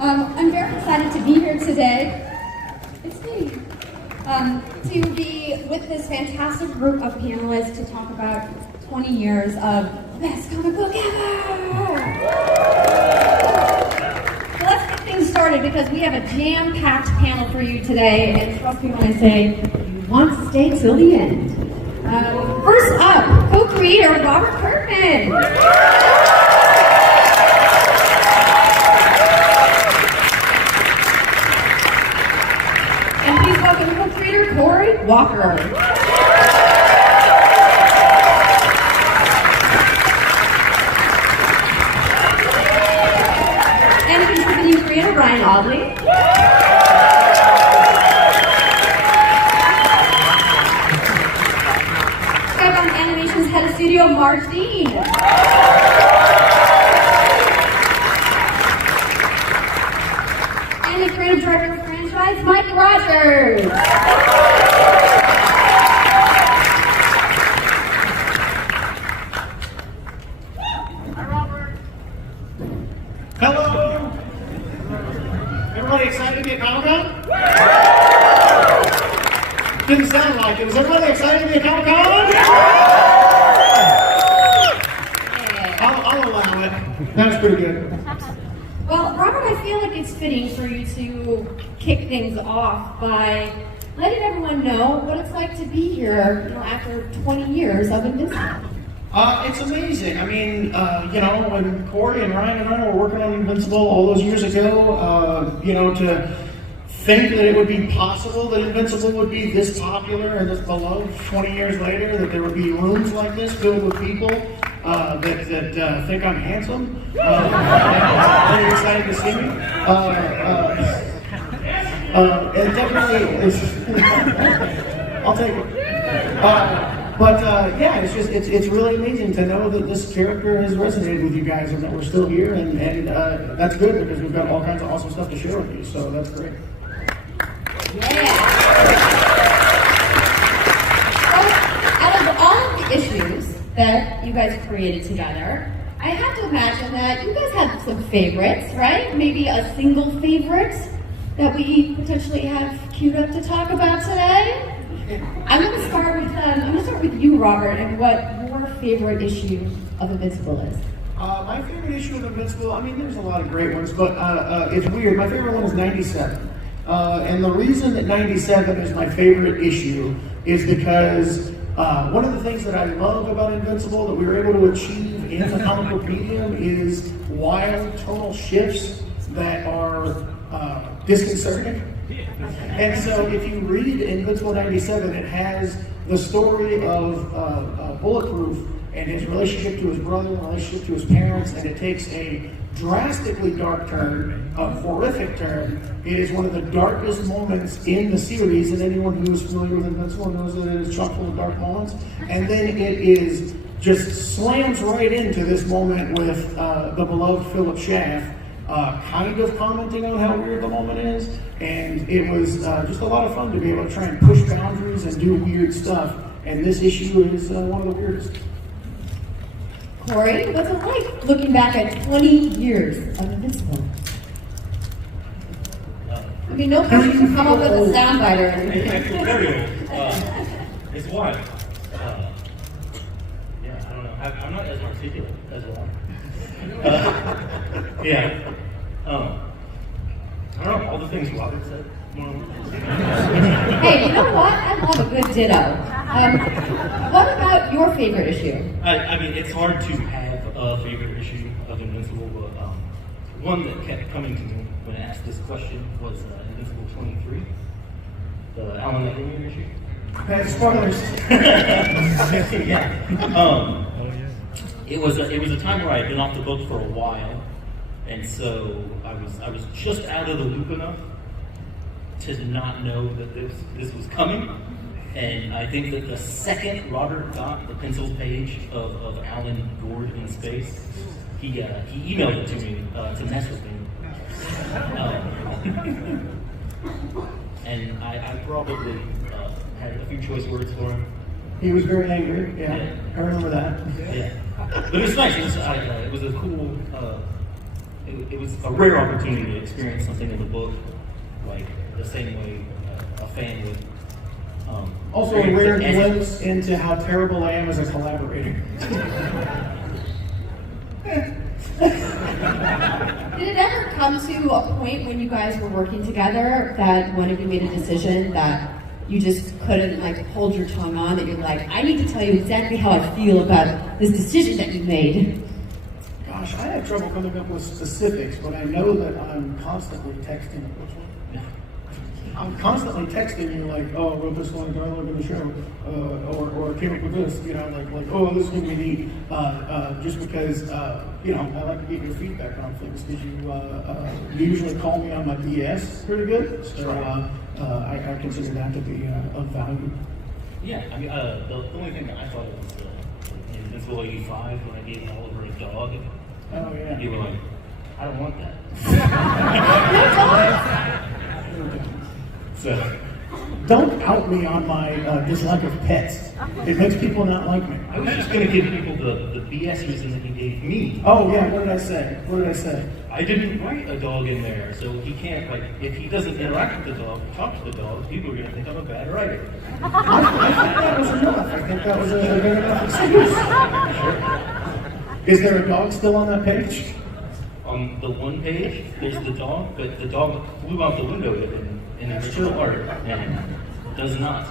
I'm very excited to be here today. It's me. To be with this fantastic group of panelists to talk about 20 years of best comic book ever! So let's get things started because we have a jam-packed panel for you today, and trust me when I say you want to stay till the end. First up, co-creator Robert Kirkman. And please welcome co-creator Cory Walker. And contributing creator Ryan Ottley. Skybound Animation's head of studio Marge Dean. And the creative director of franchise Mike Rogers. Hi, Robert. Hello. Everybody excited to be at Comic-Con? Didn't sound like it. Was everybody excited to be at Comic-Con? I'll allow it. That was pretty good. Well, Robert, I feel like it's fitting for you to kick things off by letting everyone know what it's like to be here, after 20 years of Invincible. It's amazing. I mean, when Cory and Ryan and I were working on Invincible all those years ago, to think that it would be possible that Invincible would be this popular and this beloved 20 years later, that there would be rooms like this filled with people that think I'm handsome. Very excited to see me. It definitely is. I'll take it. It's really amazing to know that this character has resonated with you guys and that we're still here, and that's good because we've got all kinds of awesome stuff to share with you, so that's great. Yeah. Well, out of all of the issues that you guys created together, I have to imagine that you guys had some favorites, right? Maybe a single favorite that we potentially have queued up to talk about today. I'm going to start with you, Robert, and what your favorite issue of Invincible is. My favorite issue of Invincible, I mean, there's a lot of great ones, but it's weird. My favorite one is 97. And the reason that 97 is my favorite issue is because one of the things that I love about Invincible that we were able to achieve in the comic book medium is wild tonal shifts that are disconcerting. And so if you read Invincible 97, it has the story of Bulletproof and his relationship to his brother, relationship to his parents, and it takes a drastically dark turn, a horrific turn. It is one of the darkest moments in the series, and anyone who is familiar with Invincible knows that it is chock full of dark moments. And then it is just slams right into this moment with the beloved Philip Schaff, kind of commenting on how weird the moment is, and it was just a lot of fun to be able to try and push boundaries and do weird stuff, and this issue is one of the weirdest. Cory, what's it like looking back at 20 years of Invincible? I mean, no pressure to come up with a soundbite or anything. I feel very old. It's wild. I don't know. I'm not as articulate as well. I don't know, all the things Robert said. Hey, you know what? I love a good ditto. What about your favorite issue? I mean, it's hard to have a favorite issue of Invincible, but one that kept coming to me when I asked this question was Invincible 23, the Alan Leigh issue. Spoilers. It was a time where I had been off the book for a while, and so I was just out of the loop enough to not know that this was coming. And I think that the second Robert got the pencil page of Alan gored in space, he emailed it to me to mess with me. And I probably had a few choice words for him. He was very angry, yeah. I remember that. Yeah. But it was nice. It was a cool it was a rare opportunity to experience something in the book, like the same way a fan would. Also, a rare glimpse into how terrible I am as a collaborator. Did it ever come to a point when you guys were working together that one of you made a decision that you just couldn't like hold your tongue on, that you're like, I need to tell you exactly how I feel about this decision that you made? Gosh, I had trouble coming up with specifics, but I know that I'm constantly texting. I'm constantly texting you like, oh, I wrote this line dialogue in the show, or came up with this, like, oh, this is gonna be neat, just because, I like to get your feedback on things, because you usually call me on my BS pretty good, so I consider that to be of value. Yeah, I mean, the only thing that I thought was in Invincible 85, when I gave Oliver a dog, Oh, yeah. you were like, I don't want that. So, don't out me on my dislike of pets. It makes people not like me. I was just going to give people the BS reason that you gave me. Oh, yeah, what did I say? I didn't write a dog in there, so he can't, like, if he doesn't interact with the dog, talk to the dog, people are going to think I'm a bad writer. I think that was enough. I think that was a good enough excuse. Is there a dog still on that page? On the one page, there's the dog, but the dog flew out the window in the original art, and does not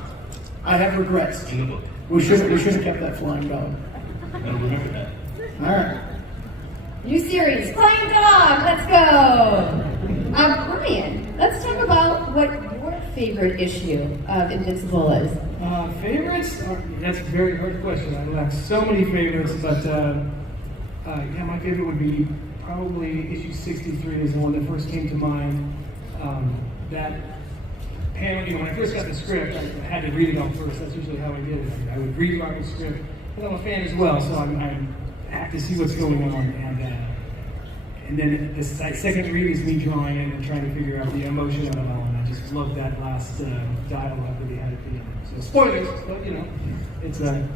I have regrets. in the book. We should have kept that flying dog. I'm going to remember that. All right. New series, Flying Dog, let's go! Ryan, let's talk about what your favorite issue of Invincible is. Favorites? That's a very hard question. I have so many favorites, but my favorite would be probably issue 63 is the one that first came to mind. That panel, when I first got the script, I had to read it all first. That's usually how I did it. I would read Robert's script, but I'm a fan as well, so I have to see what's going on. And then the second read is me drawing it and trying to figure out the emotion of it all. And I just love that last dialogue that he had at the end. So spoilers, but it's a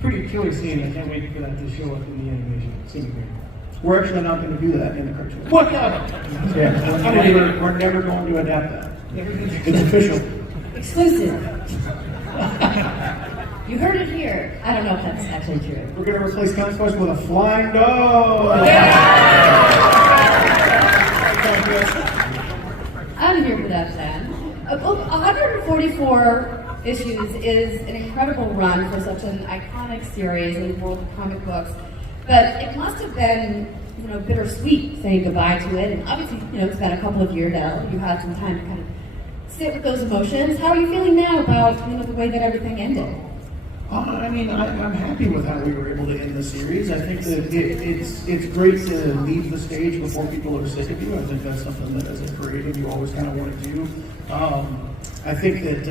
pretty killer scene. I can't wait for that to show up in the animation. It's gonna be great. We're actually not going to do that in the cartoon. What? Yeah, we're never going to adapt that. It's official. Exclusive. You heard it here. I don't know if that's actually true. We're going to replace Conquest with a flying dog. I'm here for that plan. 144 issues is an incredible run for such an iconic series in the world of comic books. But it must have been, bittersweet saying goodbye to it. And obviously, it's been a couple of years now. You had some time to kind of sit with those emotions. How are you feeling now about, the way that everything ended? I'm happy with how we were able to end the series. I think that it's great to leave the stage before people are sick of you. I think that's something that as a creative you always kind of want to do. I think that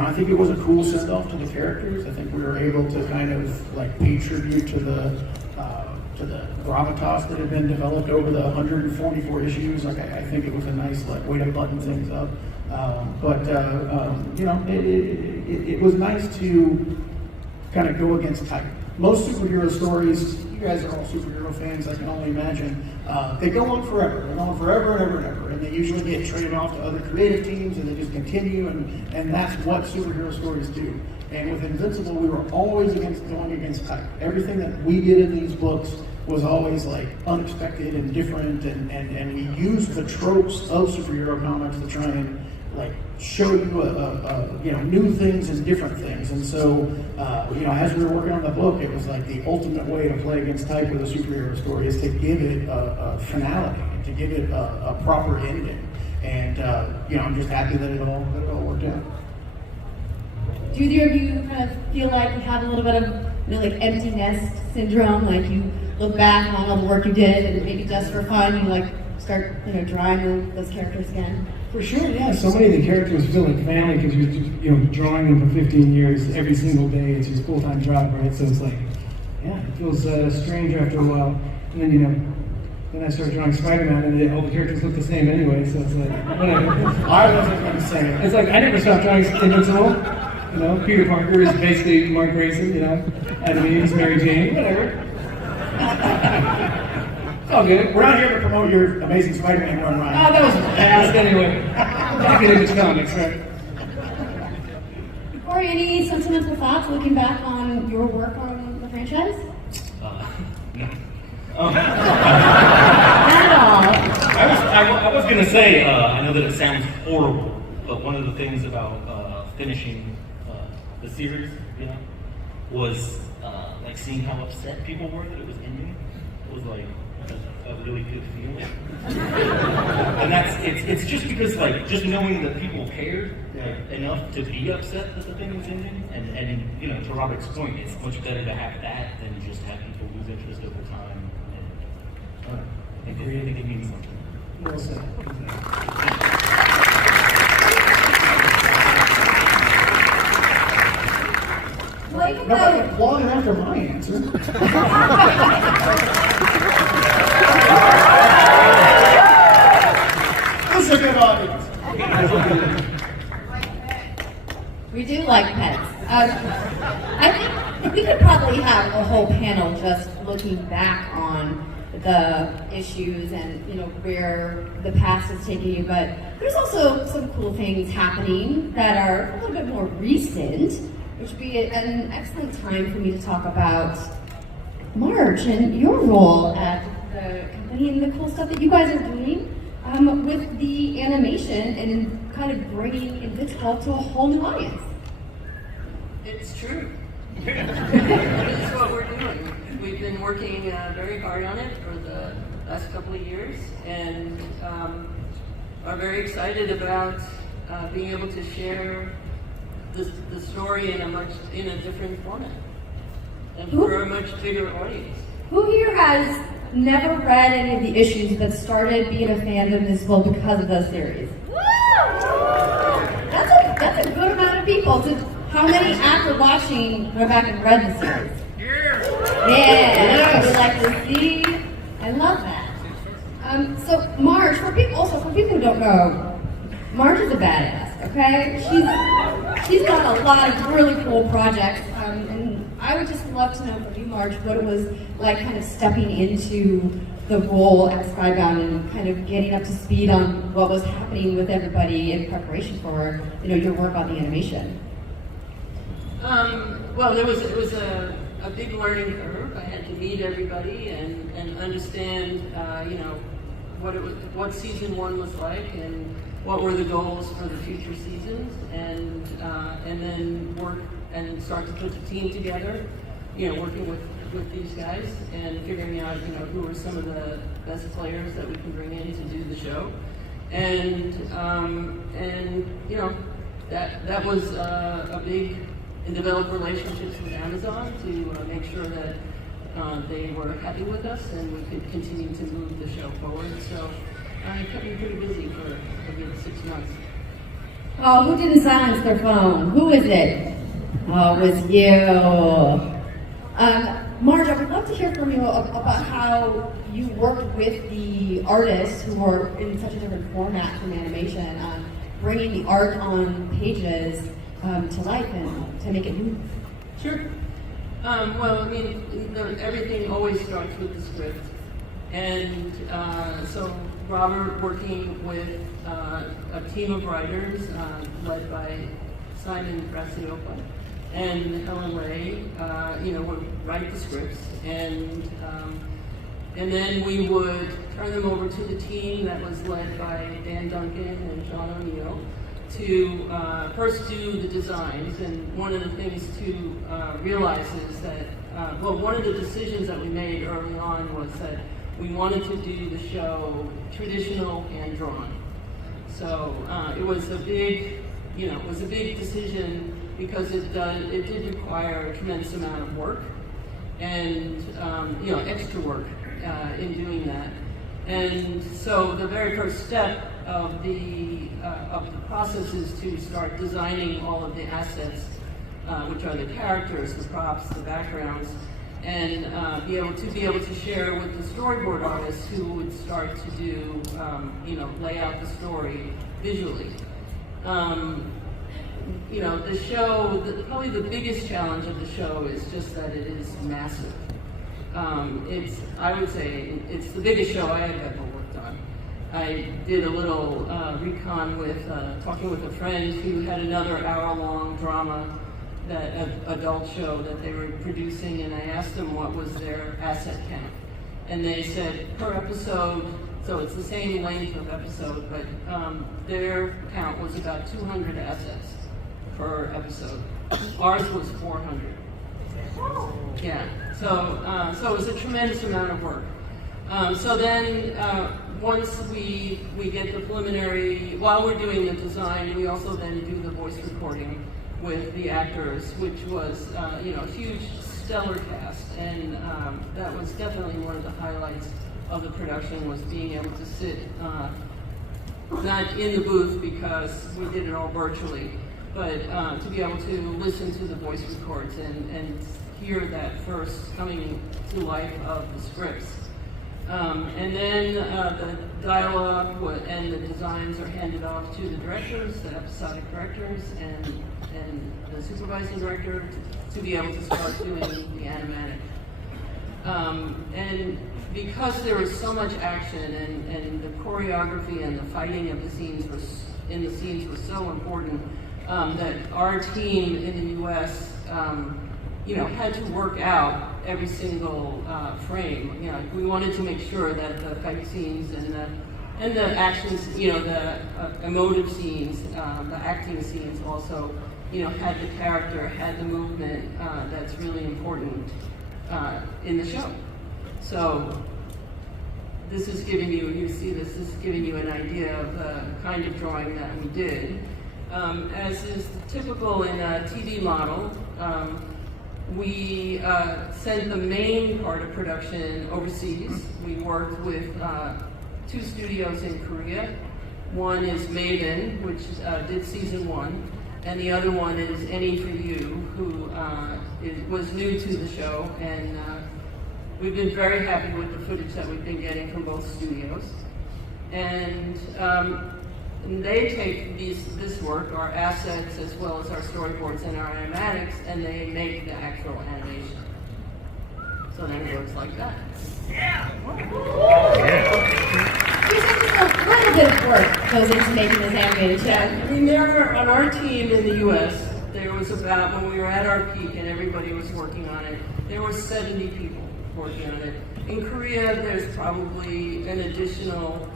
I think it was a cool send-off to the characters. I think we were able to kind of pay tribute to the gravitas that had been developed over the 144 issues. I think it was a nice way to button things up. It was nice to kind of go against type. Most superhero stories, you guys are all superhero fans, I can only imagine, they go on forever. They go on forever and ever and ever. And they usually get traded off to other creative teams and they just continue, and that's what superhero stories do. And with Invincible, we were always going against type. Everything that we did in these books was always unexpected and different, and we used the tropes of superhero comics to try and show you new things and different things. And so as we were working on the book, it was the ultimate way to play against type with a superhero story is to give it a finality, to give it a proper ending. And I'm just happy that it all worked out. Do either of you kind of feel like you have a little bit of empty nest syndrome? You look back on all the work you did and maybe just for fun you start drawing those characters again? For sure, yeah. So many of the characters feel like family because you're drawing them for 15 years every single day. It's your full-time job, right? So it's it feels strange after a while. And then then I started drawing Spider-Man, and all the characters look the same anyway. So it's whatever. I wasn't going to say it. It's I never stopped drawing Invincible. Peter Parker is basically Mark Grayson. Adam Eve's Mary Jane, whatever. It's all good. We're not here to promote your amazing Spider-Man run, Ryan. Oh, that was fast anyway. Back in Image Comics, right? Cory, any sentimental thoughts looking back on your work on the franchise? No. Not at all. I was going to say, I know that it sounds horrible, but one of the things about finishing the series, was like seeing how upset people were that it was ending. It was like a really good feeling. And it's just because like just knowing that people cared enough to be upset that the thing was ending, and to Robert's point, it's much better to have that than just have people lose interest over time. And, I think it means something. Well said. Nobody applauded after my answer. That's a good audience. We do like pets. I think we could probably have a whole panel just looking back on the issues and where the past is taking you, but there's also some cool things happening that are a little bit more recent, which would be an excellent time for me to talk about Marge and your role at the company and the cool stuff that you guys are doing with the animation and kind of bringing Invincible to a whole new audience. It's true. That is what we're doing. We've been working very hard on it for the last couple of years, and are very excited about being able to share the story in a different format and for a much bigger audience. Who here has never read any of the issues that started being a fan of Invincible because of the series? Woo! That's a good amount of people. So how many after watching went back and read the series? Yeah, I would like to see. I love that. So Marge, for people who don't know, Marge is a badass. Okay, she's got a lot of really cool projects, and I would just love to know from you, Marge, what it was like kind of stepping into the role at Skybound and kind of getting up to speed on what was happening with everybody in preparation for your work on the animation. Well, it was a big learning curve. I had to meet everybody and understand, what season one was like and what were the goals for the future seasons, and then work and start to put the team together. Working with these guys and figuring out, who are some of the best players that we can bring in to do the show, and that was a big. And develop relationships with Amazon to make sure that they were happy with us and we could continue to move the show forward. So I kept me pretty busy for a good 6 months. Oh, who didn't silence their phone? Who is it? Oh, it was you. Marge, I would love to hear from you about how you worked with the artists who are in such a different format from animation, bringing the art on pages to life and to make it move. Sure. Well, I mean, everything always starts with the script. And so Robert, working with a team of writers led by Simon Racioppa and Helen Leigh, would write the scripts, and then we would turn them over to the team that was led by Dan Duncan and Sean O'Neill to first do the designs. And one of the things to realize is that, one of the decisions that we made early on was that we wanted to do the show traditional hand-drawn. So it was a big, decision because it did require a tremendous amount of work and extra work in doing that. And so the very first step of the process is to start designing all of the assets, which are the characters, the props, the backgrounds, and be able to share with the storyboard artists who would start to do, lay out the story visually. The show, probably the biggest challenge of the show is just that it is massive. I would say it's the biggest show I have ever worked on. I did a little recon with talking with a friend who had another hour-long drama, that adult show that they were producing, and I asked them what was their asset count, and they said per episode. So it's the same length of episode, but their count was about 200 assets per episode. Ours was 400. Yeah. So it was a tremendous amount of work. So then once we get the preliminary, while we're doing the design, we also then do the voice recording with the actors, which was a huge stellar cast, and that was definitely one of the highlights of the production, was being able to sit not in the booth because we did it all virtually, but to be able to listen to the voice records and hear that first coming to life of the scripts. And then the dialogue and the designs are handed off to the directors, the episodic directors, and the supervising director to be able to start doing the animatic. And because there was so much action and the choreography and the fighting of the scenes was so important, that our team in the U.S. Had to work out every single frame. We wanted to make sure that the fight scenes and the actions, the emotive scenes, the acting scenes also, had the character, had the movement that's really important in the show. So this is giving you see this is giving you an idea of the kind of drawing that we did. As is typical in a TV model, we sent the main part of production overseas. We worked with 2 studios in Korea. One is Maven, which did season 1, and the other one is Any For You, who was new to the show, and we've been very happy with the footage that we've been getting from both studios. And they take this work, our assets, as well as our storyboards and our animatics, and they make the actual animation. So then it looks like that. Yeah. You said quite a bit of work goes into making this animated show. I mean, on our team in the U.S., there was about, when we were at our peak and everybody was working on it, there were 70 people working on it. In Korea, there's probably an additional,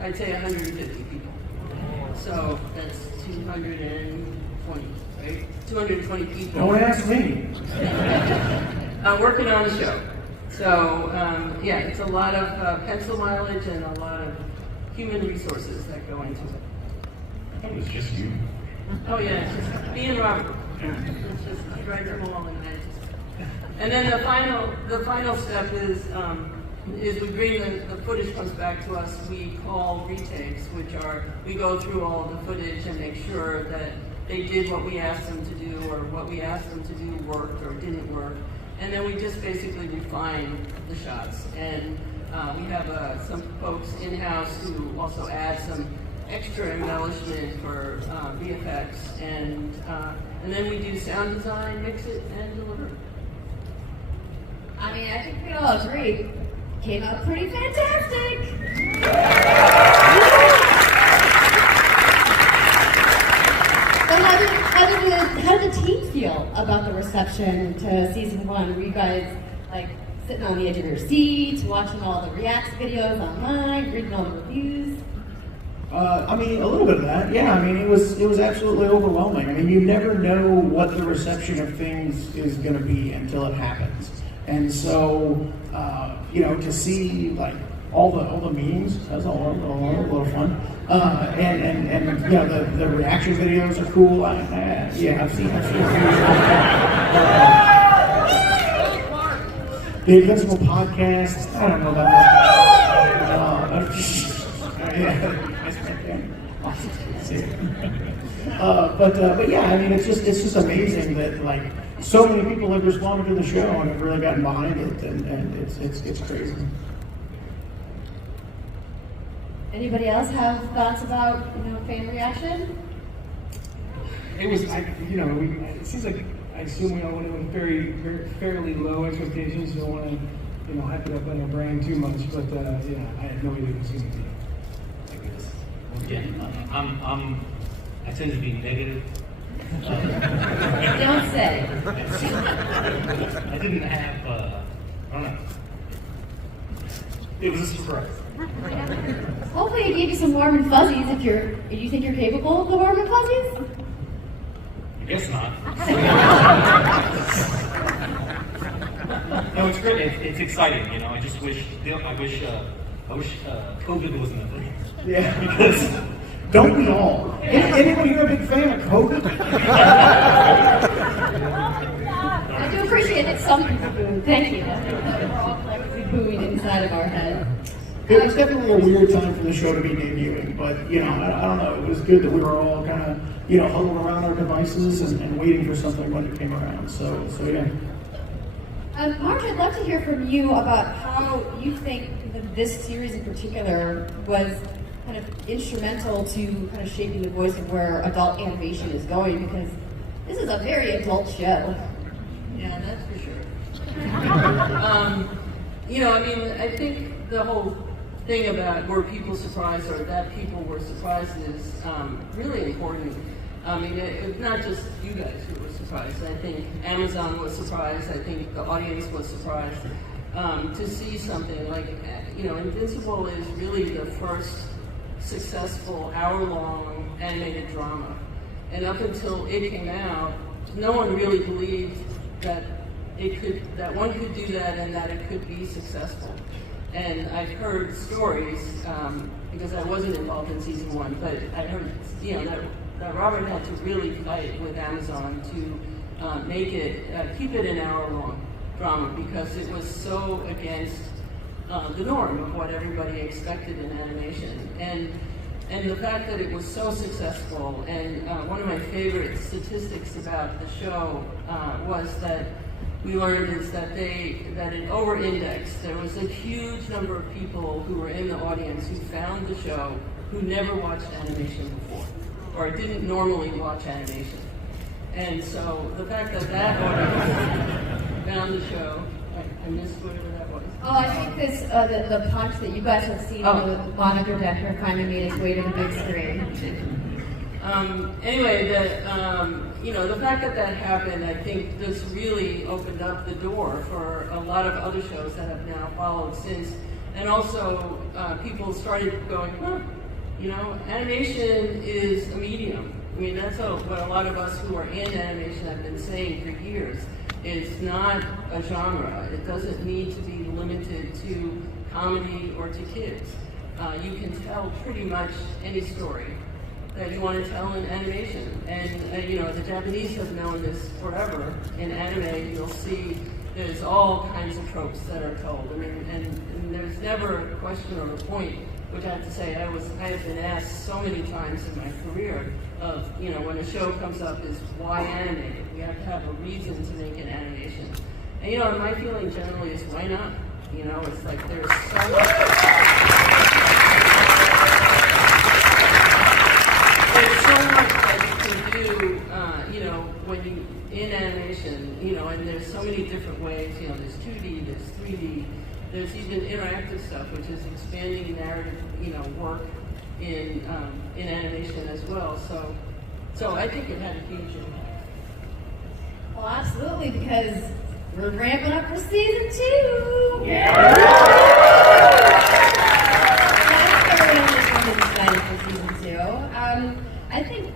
I'd say 150 people. So that's 220, right? 220 people. Don't ask me. Working on the show. So it's a lot of pencil mileage and a lot of human resources that go into it. I thought it was just you. Oh yeah, it's just me and Robert. It's just he drives them along and I just. And then the final step is we bring the footage comes back to us. We call retakes, which are we go through all of the footage and make sure that they did what we asked them to do, or what we asked them to do worked or didn't work, and then we just basically refine the shots. And we have some folks in-house who also add some extra embellishment for VFX, and then we do sound design, mix it, and deliver it. I mean, I think we all agree, came out pretty fantastic. But how did the team feel about the reception to season 1? Were you guys like sitting on the edge of your seats, watching all the reacts videos online, reading all the reviews? I mean, a little bit of that, yeah. I mean, it was absolutely overwhelming. I mean, you never know what the reception of things is going to be until it happens. And so, to see like all the memes, that was a little fun. And the reaction videos are cool. I've seen the Invincible podcast. I don't know about that. But yeah, I mean, it's just amazing that like so many people have responded to the show and have really gotten behind it, and it's crazy. Anybody else have thoughts about fan reaction? It was, it seems like assume we all went in with fairly low expectations. Don't want to, hype it up on our brain too much. But yeah, I had no idea it was going to be like this. Yeah, I tend to be negative. Don't say. I didn't have, I don't know. It was a surprise. Hopefully it gave you some warm and fuzzies if you think you're capable of the warm and fuzzies? I guess not. No, it's great. It's exciting. I just wish COVID wasn't a thing. Yeah. Because don't we all? Anyone here a big fan of COVID? I do appreciate that some people booed. Thank you. We're all collectively booing inside of our head. It was definitely a weird time for the show to be debuting, but I don't know. It was good that we were all kind of huddled around our devices and waiting for something when it came around. So yeah. Marge, I'd love to hear from you about how you think that this series in particular was kind of instrumental to kind of shaping the voice of where adult animation is going, because this is a very adult show. Yeah, that's for sure. I think the whole thing about were people surprised or that people were surprised is really important. It's not just you guys who were surprised. I think Amazon was surprised. I think the audience was surprised to see something like, Invincible is really the first successful hour-long animated drama. And up until it came out, no one really believed that one could do that and that it could be successful. And I've heard stories, because I wasn't involved in season 1, but I heard, that Robert had to really fight with Amazon to make it, keep it an hour-long drama, because it was so against the norm of what everybody expected in animation. And the fact that it was so successful, and one of my favorite statistics about the show was that we learned is that it over-indexed. There was a huge number of people who were in the audience who found the show who never watched animation before, or didn't normally watch animation. And so the fact that audience found the show, I missed whatever that was. Oh, I think this, the punch that you guys have seen on the monitor deck kind of made its way to the big screen. Anyway, the fact that happened, I think this really opened up the door for a lot of other shows that have now followed since. And also, people started going, animation is a medium. That's what a lot of us who are in animation have been saying for years. It's not a genre. It doesn't need to be limited to comedy or to kids. You can tell pretty much any story that you want to tell in animation. And, the Japanese have known this forever. In anime, you'll see there's all kinds of tropes that are told. And there's never a question or a point, which I have to say, I have been asked so many times in my career of, when a show comes up is why animated? We have to have a reason to make an animation. And, my feeling generally is why not? It's like there's so much. There's so much that you can do, when you in animation, and there's so many different ways. There's 2D, there's 3D, there's even interactive stuff, which is expanding narrative, work in animation as well. So I think it had a huge impact. Well, absolutely, because we're ramping up for season 2. Yeah. Everyone is excited for season 2. I think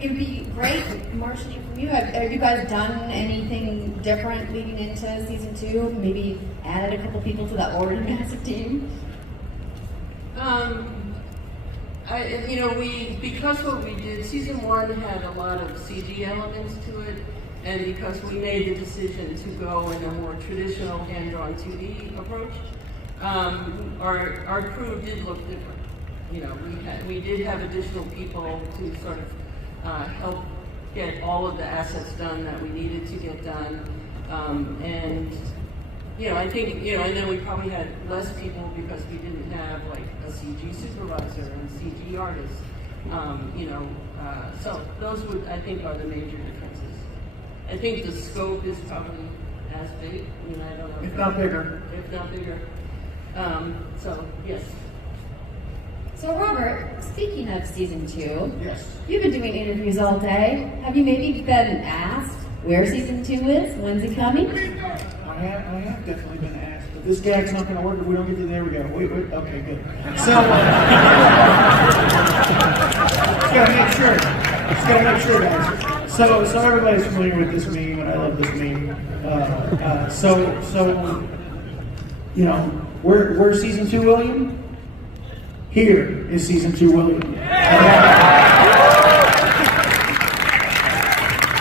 it would be great, Marge, from you. Have you guys done anything different leading into season 2? Maybe added a couple people to that already massive team? Because what we did, season 1 had a lot of CG elements to it, and because we made the decision to go in a more traditional hand-drawn 2D approach, our crew did look different. We did have additional people to sort of help get all of the assets done that we needed to get done, I think, and then we probably had less people because we didn't have like a CG supervisor and CG artists, so those would, I think, are the major differences. I think the scope is probably as big. I mean, I don't know. If not bigger. If not bigger. So, yes. So Robert, speaking of season 2, Yes. you've been doing interviews all day. Have you maybe been asked where season 2 is? When's it coming? I have definitely been asked, but this gag's not going to work if we don't get to there. We go. Wait. Okay, good. So, just gotta make sure, guys. So everybody's familiar with this meme, and I love this meme. You know, where's season 2, William? Here is season 2, William.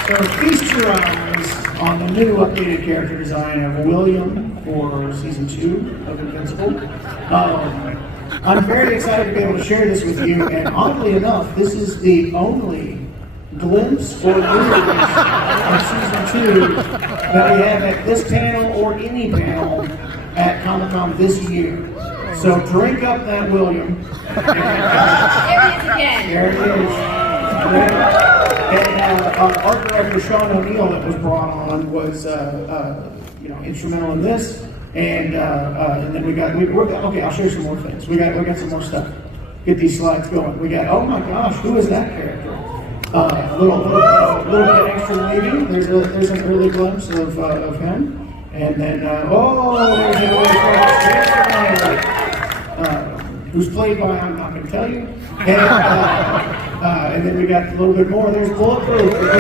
So feast your eyes on the new updated character design of William for season 2 of Invincible. I'm very excited to be able to share this with you, and oddly enough, this is the only glimpse or news of season 2 that we have at this panel or any panel at Comic-Con this year. So drink up that William. There it is again. There it is. And art director Sean O'Neill that was brought on was instrumental in this. And then we're okay. I'll share some more things. We got some more stuff. Get these slides going. We got, oh my gosh, who is that character? A little bit extra waving. There's an early glimpse of him. And then there's who's played by, I'm not going to tell you. And then we got a little bit more. There's Bulletproof. We're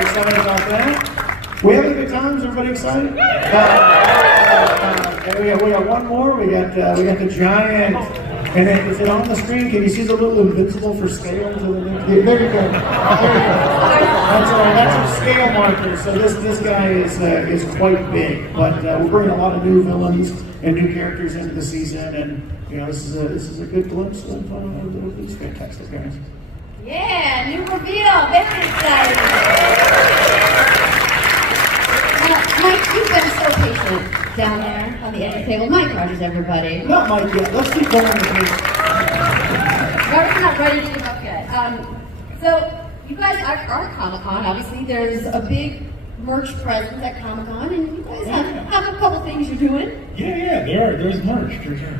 excited about that. We having a good time? Is everybody excited? And we got one more. We got the giant. And then is it on the screen? Can you see the little Invincible for scale? There you go. That's a scale marker. So this guy is quite big. But we're bringing a lot of new villains and new characters into the season, and this is a good glimpse of these fantastic guys. Yeah, new reveal. Very exciting. Mike, you've been so patient down there on the end of the table. Mike Rogers, everybody. Not Mike yet. Let's keep going with this. Robert's not ready to give up yet. So you guys are at Comic-Con. Obviously, there's a big merch presence at Comic-Con, and you guys have a couple things you're doing. Yeah, there's merch for sure.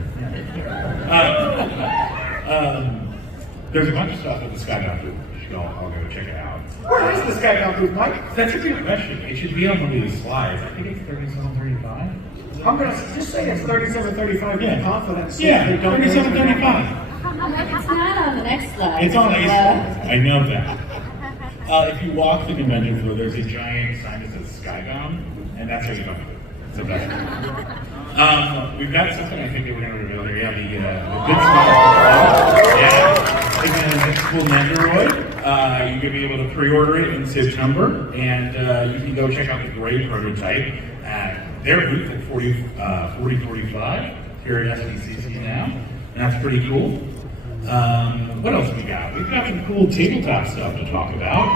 There's a bunch of stuff at the Skybound booth. You should all go check it out. Where is this guy down, Mike? That's a good question. It should be on one of these slides. I think it's 3735. I'm going to just say it's 3735 with confidence. Yeah, 3735. It's not on the next slide. It's on the next slide. I know that. If you walk the convention floor, there's a giant sign that says Skybound, and that's how you know it. It's the best. We've got something I think that we're going to reveal here. Yeah, the good stuff. Yeah, it's an Invincible Nendoroid. You're going to be able to pre-order it in September, and you can go check out the gray prototype at their booth at 4045 here at SDCC now, and that's pretty cool. What else we got? We've got some cool tabletop stuff to talk about.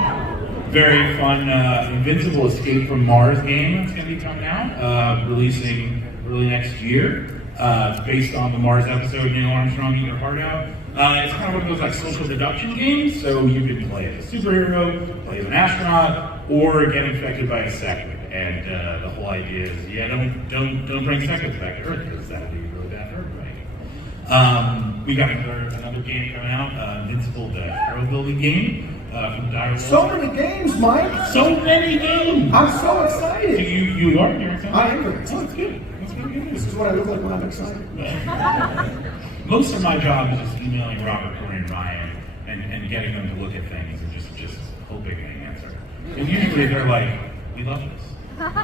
Very fun Invincible Escape from Mars game that's going to be coming out, releasing early next year. It's based on the Mars episode, Neil Armstrong, Eat Your Heart Out. It's kind of one of those like social deduction games, so you can play as a superhero, play as an astronaut, or get infected by a second. And the whole idea is, don't bring seconds back to Earth because that would be really bad for everybody. We got another game coming out, Invincible, the hero building game from Direwolf. So many games, Mike. So many games. I'm so excited. So you are here excited? I am very excited. Oh, that's good. That's really good. This is what I look like when I'm excited. Most of my job is just emailing Robert, Cory, and Ryan and getting them to look at things and just hoping they answer. And usually they're like, we love this.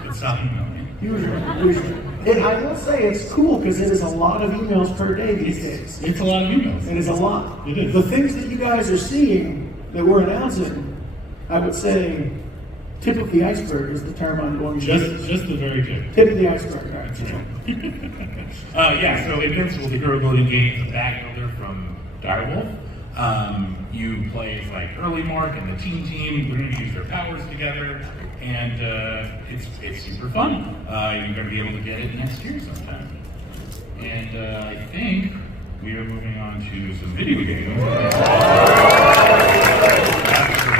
It's not emailing. And I will say it's cool because it is a lot of emails per day these days. It's a lot of emails. It is a lot. It is. The things that you guys are seeing that we're announcing, I would say, tip of the iceberg is the term I'm going to use. Just the very tip. Tip of the iceberg. All right. So Invincible, the hero building game, is a back builder from Direwolf. You play as like early Mark and the team. We're going to use their powers together, and it's super fun. You're going to be able to get it next year sometime. And I think we are moving on to some video games.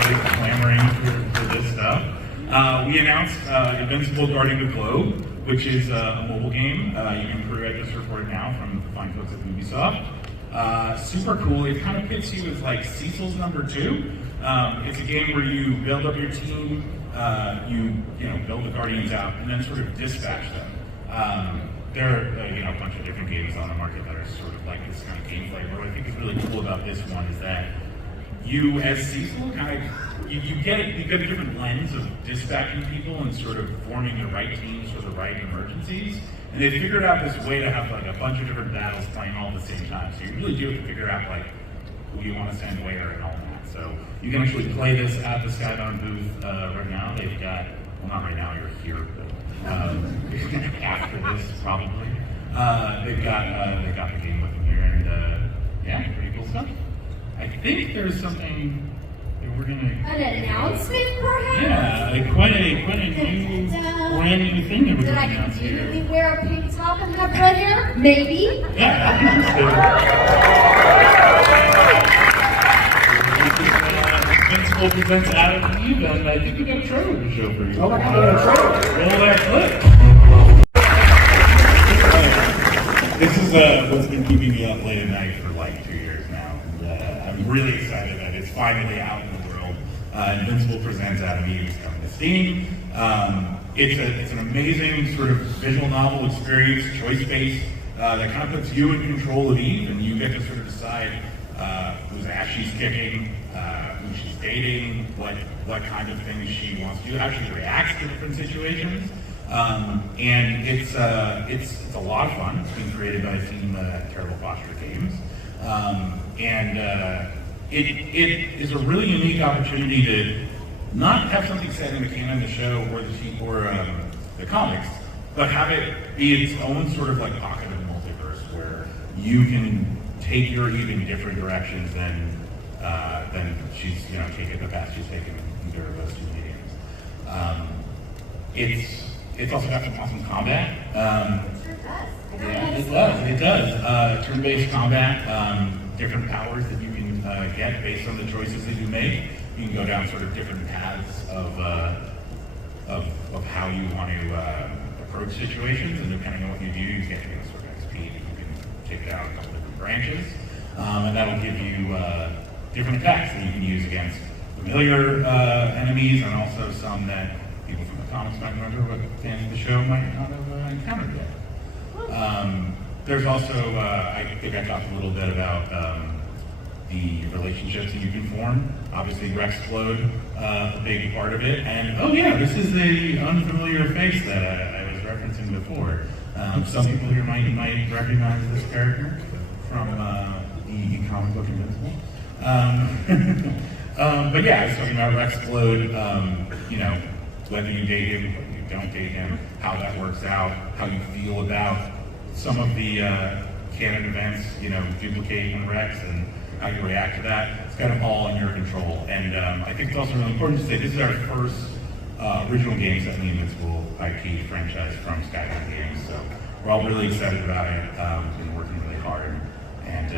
Everybody's clamoring for this stuff. announced Invincible Guarding the Globe, which is a mobile game. You can pre-register for it now from the fine folks at Ubisoft. Super cool. It kind of pits you as like Cecil's number 2. It's a game where you build up your team, you know, build the Guardians out, and then sort of dispatch them. There are you know, a bunch of different games on the market that are sort of like this kind of game flavor. What I think is really cool about this one is that you, as Cecil, kind of you get a different lens of dispatching people and sort of forming the right teams for the right emergencies. And they figured out this way to have like a bunch of different battles playing all at the same time. So you really do have to figure out like who you want to send where and all that. So you can actually play this at the Skybound booth right now. They've got, well, not right now, you're here, but after this probably. They've got the game with them here, and yeah, pretty cool stuff. I think there's something that we're gonna. An announcement, perhaps? Yeah, like quite a new, brand new thing that we're Did gonna I announce here. conveniently wear a pink top and have red hair? Maybe. Invincible presents Adam Eve, and I think we got a trailer to show for you. Oh my God, a trailer. Roll that clip. This is what's been keeping me up late at night for like 2 years now. And, I'm really excited that it's finally out in the world. Invincible presents Adam Eve is coming to Steam. It's an amazing sort of visual novel experience, choice-based, that kind of puts you in control of Eve, and you get to sort of decide whose ass she's kicking, who she's dating, what kind of things she wants to do, how she reacts to different situations. And it's a lot of fun. It's been created by a team at Terrible Posture Games. It is a really unique opportunity to not have something set in the canon of the show or the comics, but have it be its own sort of like pocket of the multiverse where you can take your Eve in different directions than she's taken the path she's taken in those 2 games. It's also got some awesome combat. It does. Turn-based combat, different powers that you can get based on the choices that you make. You can go down sort of different paths of how you want to approach situations, and depending on what you do, you get sort of XP. You can take down a couple different branches, and that'll give you different attacks that you can use against familiar enemies, and also some that people from the comics might remember, but fans of the show might not have encountered yet. There's also, I think I talked a little bit about the relationships that you can form. Obviously, Rexplode, a big part of it. And, oh yeah, this is the unfamiliar face that I was referencing before. Some people here might recognize this character from the comic book Invincible. But yeah, I was talking about Rexplode, whether you date him, whether you don't date him, how that works out, how you feel about some of the canon events, duplicating Rex and how you react to that. It's kind of all in your control. And I think it's also really important to say this is our first original game set in the Invincible IP franchise from Skybound Games. So we're all really excited about it. Been working really hard. And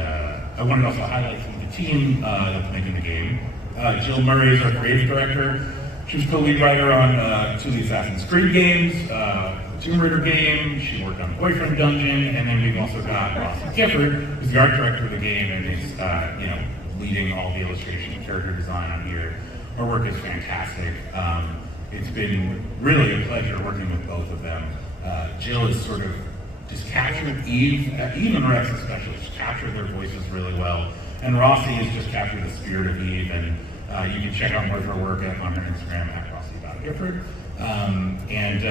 I wanted to also highlight some of the team that's making the game. Jill Murray is our creative director. She was co-lead writer on 2 of the Assassin's Creed games, Tomb Raider game. She worked on Boyfriend Dungeon, and then we've also got Ross Gifford, who's the art director of the game, and is leading all the illustration and character design on here. Her work is fantastic. It's been really a pleasure working with both of them. Jill is sort of just captured Eve and Rex especially, just captured their voices really well. And Rossi has just captured the spirit of Eve, and you can check out more of her work on her Instagram at Rossi.Gifford. And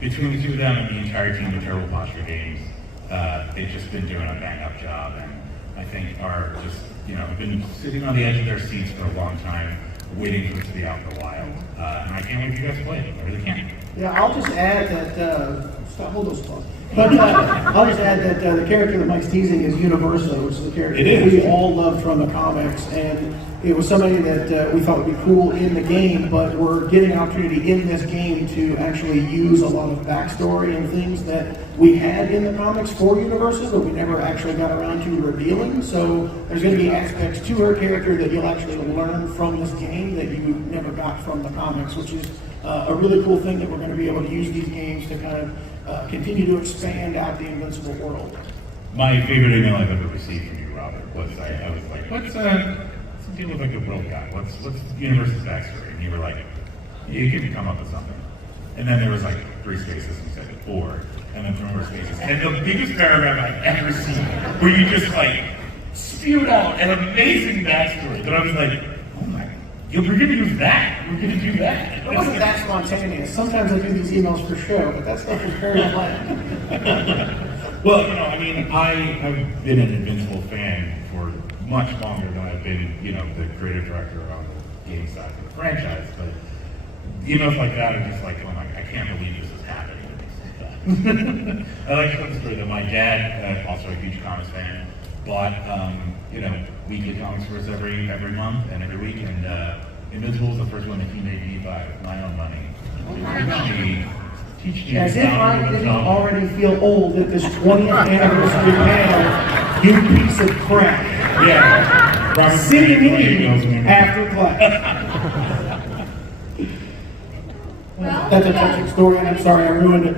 between the two of them and the entire team of Terrible Posture Games, they've just been doing a bang-up job, and I think are just, been sitting on the edge of their seats for a long time, waiting for it to be out in the wild. And I can't wait for you guys to play it. I really can't. Yeah, I'll just add that, hold those thoughts. But I'll just add that the character that Mike's teasing is Universo, which is the character that we all loved from the comics, and it was somebody that we thought would be cool in the game, but we're getting an opportunity in this game to actually use a lot of backstory and things that we had in the comics for Universo, but we never actually got around to revealing. So there's going to be aspects to her character that you'll actually learn from this game that you never got from the comics, which is a really cool thing that we're going to be able to use these games to kind of continue to expand out the Invincible world. My favorite email I've ever received from you, Robert, was I was like, what's the deal with like the world guy? What's the universe's backstory? And you were like, you can come up with something. And then there was like 3 spaces, and you said 4, and then 3 more spaces. And the biggest paragraph I've ever seen, where you just like spewed out an amazing backstory that I was like, oh my, we're gonna use that? We're gonna do that? It wasn't that spontaneous. Sometimes I do these emails for show, but that stuff was very planned. Well, you know, I mean, I've been an Invincible fan for much longer than I've been, you know, the creative director on the game side of the franchise. But emails like that are just like, oh my, I can't believe this is happening. I like to tell the story that my dad, also a huge comics fan, bought, you know, weekly comics for us every month and every week. And Invincible was the first one that he made me buy with my own money. Teach me As if I didn't already feel old at this 20th anniversary panel, you piece of crap. Yeah. Robert Sitting Kirkman in after class. Well, That's a touching story, and I'm sorry I ruined it.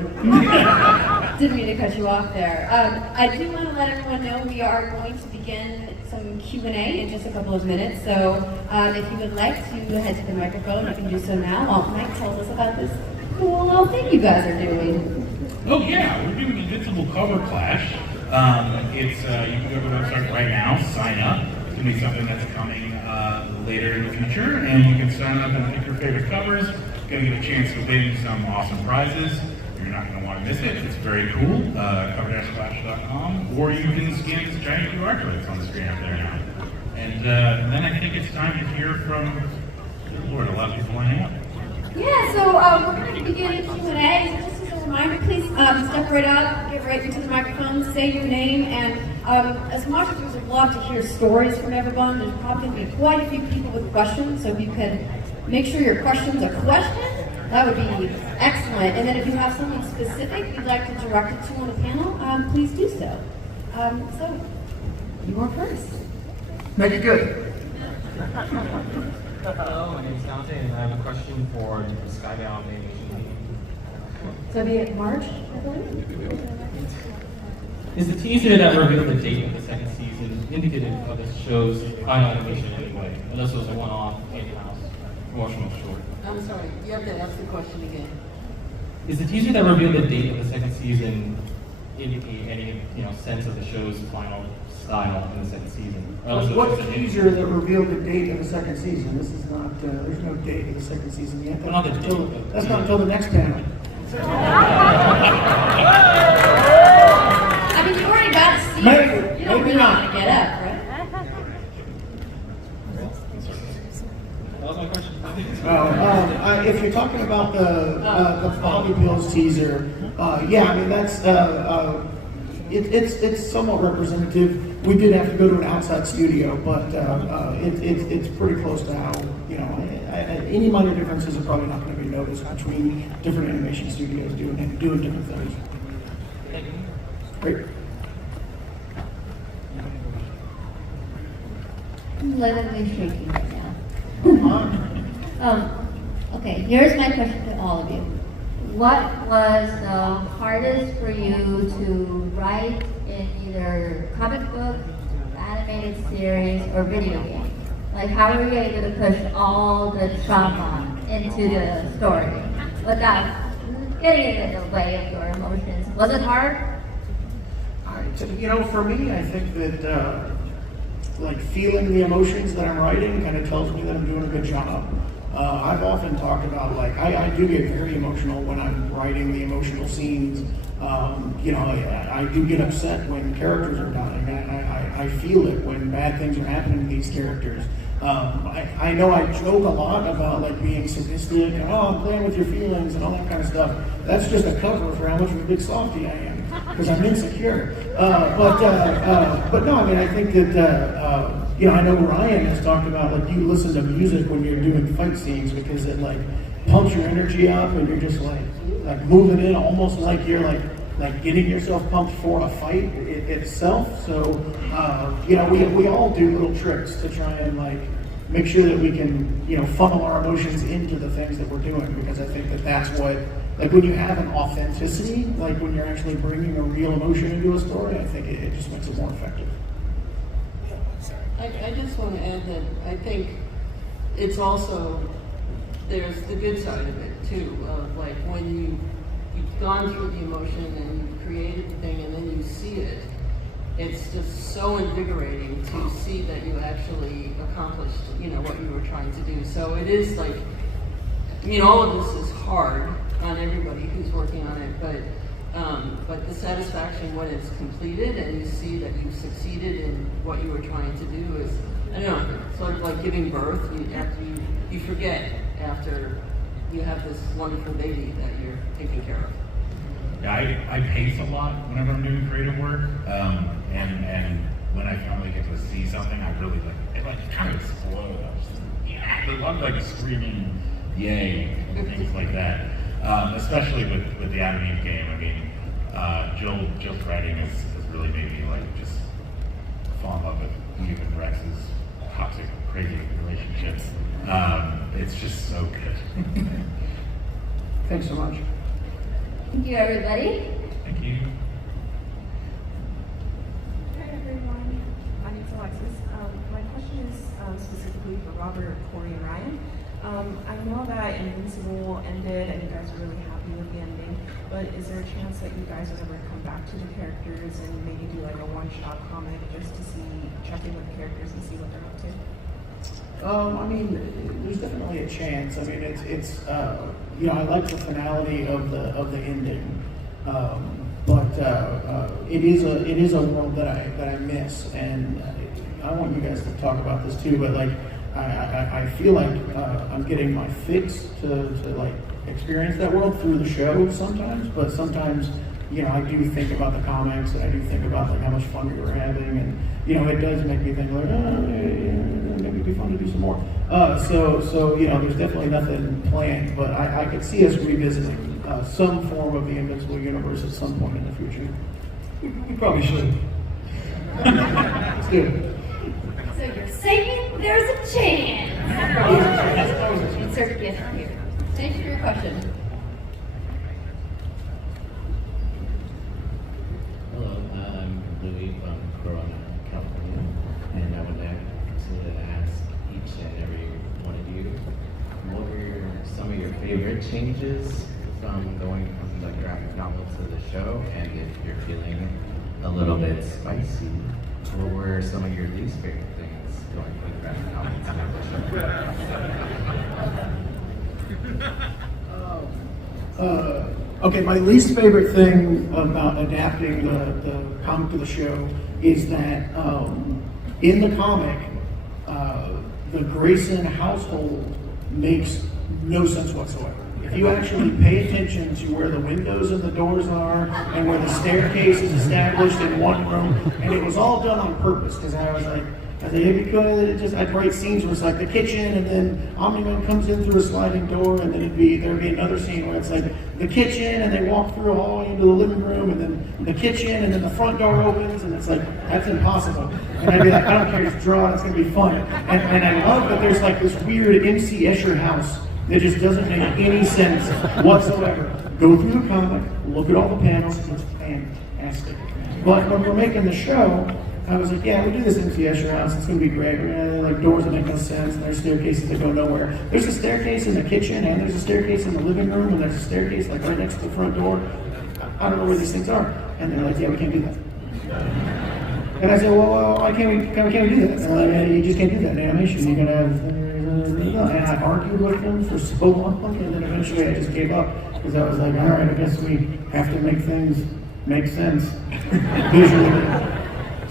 Didn't mean to cut you off there. I do want to let everyone know we are going to begin some Q&A in just a couple of minutes. So if you would like to head to the microphone, you can do so now while Mike tells us about this cool little thing you guys are doing. Oh yeah, we're doing Invincible Cover Clash. It's you can go to the website right now, sign up. It's gonna be something that's coming later in the future, and you can sign up and pick your favorite covers. Gonna get a chance to win some awesome prizes. You're not gonna want to miss it. It's very cool. Cover-clash.com, or you can scan this giant QR code that's on the screen up there now. And then I think it's time to hear from, good Lord, a lot of people lining up. Yeah, so we're going to begin Q&A. So just as a reminder, please step right up, get right into the microphone, say your name, and as much as we would love to hear stories from everyone, there's probably going to be quite a few people with questions, so if you could make sure your question's a question, that would be excellent. And then if you have something specific you'd like to direct it to on the panel, please do so. So, you are first. Make it good. Hello, my name is Dante, and I have a question for Skybound Animation. So be it Marge, I believe? Is the teaser that revealed the date of the second season indicative of the show's final animation in any way? Unless it was a one-off, in-house, promotional short. I'm sorry, you have to ask the question again. Is the teaser that revealed the date of the second season indicate any, sense of the show's final style in the second season? What teaser that revealed the date of the second season? This is not, there's no date of the second season yet. Well, not the That's date. not until the next panel. I mean, you already got to see Maybe, it. You don't maybe really not. want to get up, right? That was my question. If you're talking about the Bobby Pills teaser, yeah, I mean that's it's somewhat representative. We did have to go to an outside studio, but it's pretty close to how any minor differences are probably not going to be noticed between different animation studios doing different things. Great. I'm literally shaking right now. Okay, here's my question to all of you. What was the hardest for you to write in either comic book, animated series, or video game? Like, how were you able to push all the trauma into the story without getting in the way of your emotions? Was it hard? For me, I think that feeling the emotions that I'm writing kind of tells me that I'm doing a good job. I've often talked about I do get very emotional when I'm writing the emotional scenes. I do get upset when characters are dying. I feel it when bad things are happening to these characters. I know I joke a lot about being sadistic and I'm playing with your feelings and all that kind of stuff. That's just a cover for how much of a big softie I am because I'm insecure. But no, I mean I think that I know Ryan has talked about you listen to music when you're doing fight scenes because it pumps your energy up and you're just like moving in almost like you're like getting yourself pumped for a fight itself. So we all do little tricks to try and make sure that we can, funnel our emotions into the things that we're doing, because I think that that's what, like when you have an authenticity, like when you're actually bringing a real emotion into a story, I think it just makes it more effective. I just want to add that I think it's also, there's the good side of it too, of like when you've gone through the emotion and you've created the thing and then you see it, it's just so invigorating to see that you actually accomplished, what you were trying to do. So it is like, all of this is hard on everybody who's working on it, but the satisfaction when it's completed and you see that you succeeded in what you were trying to do is, I don't know, sort of like giving birth. You forget after you have this wonderful baby that you're taking care of. Yeah, I pace a lot whenever I'm doing creative work, and when I finally get to see something, I really it kind of explodes. I'm like screaming, yay, and things like that. Especially with the Adam and Eve game. I mean, Jill's writing has really made me just fall in love with Eve and Rex's toxic, crazy relationships. It's just so good. Thanks so much. Thank you, everybody. Thank you. Hi, everyone. My name's Alexis. My question is specifically for Robert, Cory, and Ryan. I know that Invincible ended and you guys are really happy with the ending, but is there a chance that you guys would ever come back to the characters and maybe do like a one-shot comic just to check in with the characters and see what they're up to? I mean, there's definitely a chance. I mean, it's I like the finality of the ending, but it is a world that I miss, and I want you guys to talk about this too. But I feel like I'm getting my fix to experience that world through the show sometimes, but sometimes I do think about the comics, and I do think about how much fun we were having, and it does make me think maybe it'd be fun to do some more. So there's definitely nothing planned, but I could see us revisiting some form of the Invincible universe at some point in the future. We probably should. Let's do it. So you're saying there's a chance. Insert gift here. Thank you for your question. Hello, I'm Louis from Corona, California, and I would like to ask each and every one of you, what were some of your favorite changes from going from the graphic novel to the show, and if you're feeling a little bit spicy, what were some of your least favorite things going from the graphic novel to the show? Okay, my least favorite thing about adapting the comic to the show is that in the comic, the Grayson household makes no sense whatsoever. If you actually pay attention to where the windows and the doors are and where the staircase is established in one room, and it was all done on purpose, because I was like, I'd write scenes where it's like the kitchen, and then Omni-Man comes in through a sliding door, and then there'd be another scene where it's like the kitchen, and they walk through a hallway into the living room, and then the kitchen, and then the front door opens, and it's like, that's impossible. And I'd be like, I don't care, just draw it, it's gonna be fun. And I love that there's this weird MC Escher house that just doesn't make any sense whatsoever. Go through the comic, look at all the panels, it's fantastic. But when we're making the show, I was like, yeah, we'll do this MC Escher house, it's gonna be great. We're gonna have doors that make no sense, and there's staircases that go nowhere. There's a staircase in the kitchen, and there's a staircase in the living room, and there's a staircase right next to the front door. I don't know where these things are. And they're like, yeah, we can't do that. And I said, well, why can't we do that? You just can't do that in animation. You're gonna have, and I argued with them for so long, and then eventually I just gave up, because I was like, all right, I guess we have to make things make sense visually.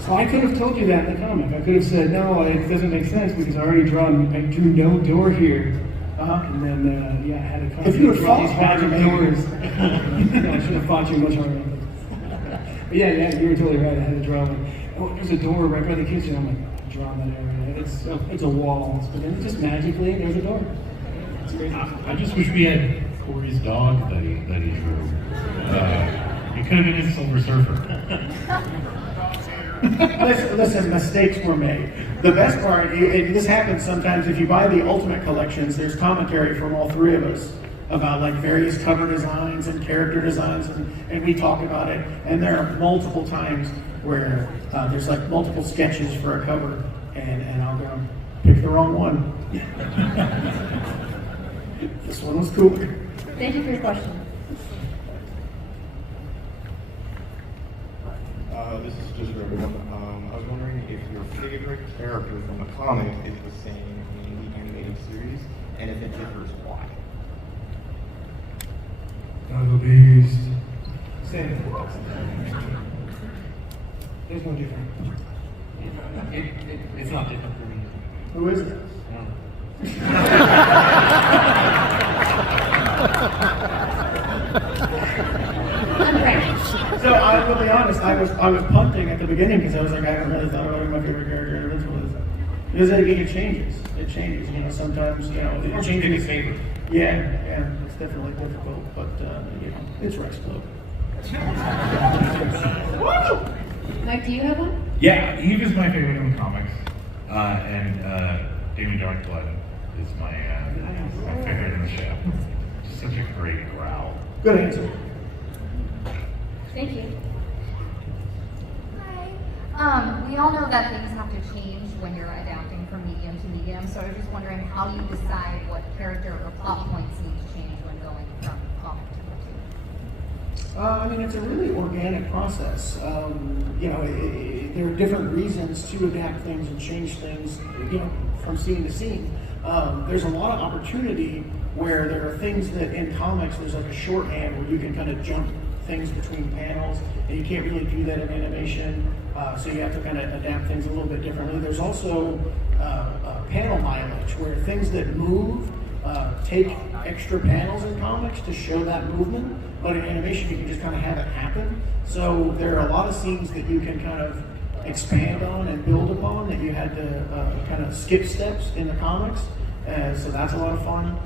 So I could have told you that in the comic. I could have said, no, it doesn't make sense because I drew no door here. And then, I had to come. If you had draw fought these magic maybe. doors. I should have fought you much harder. But yeah, you were totally right. I had to draw there's a door right by the kitchen. I'm like, draw that area. It's a wall. But then just magically, there's a door. It's crazy. I just wish we had Cory's dog that he drew. He could have been his Silver Surfer. Listen, mistakes were made. The best part, and this happens sometimes if you buy the Ultimate collections, there's commentary from all three of us about like various cover designs and character designs, and we talk about it. And there are multiple times where there's like multiple sketches for a cover, and I'll go pick the wrong one. This one was cooler. Thank you for your question. This is just for everyone. I was wondering if your favorite character from the comic is the same in the animated series, and if it differs, why? The Beast. Same. There's no difference. It's not different for me. Who is it? So I will be honest, I was punting at the beginning because I was like, I haven't really thought about who my favorite character in Invincible is. Because it changes. It changes. You know, sometimes it changes. Favorite. Yeah, it's definitely difficult, but it's Rexplode. Mike, do you have one? Yeah, Eve is my favorite in the comics, and Damon Darkblood is my favorite in the show. Just such a great growl. Good answer. Thank you. Hi. We all know that things have to change when you're adapting from medium to medium, so I was just wondering how you decide what character or plot points need to change when going from comic to cartoon. I mean, it's a really organic process. There are different reasons to adapt things and change things, from scene to scene. There's a lot of opportunity where there are things that in comics there's like a shorthand where you can kind of jump things between panels, and you can't really do that in animation, so you have to kind of adapt things a little bit differently. There's also panel mileage, where things that move take extra panels in comics to show that movement, but in animation you can just kind of have it happen. So there are a lot of scenes that you can kind of expand on and build upon that you had to kind of skip steps in the comics, so that's a lot of fun.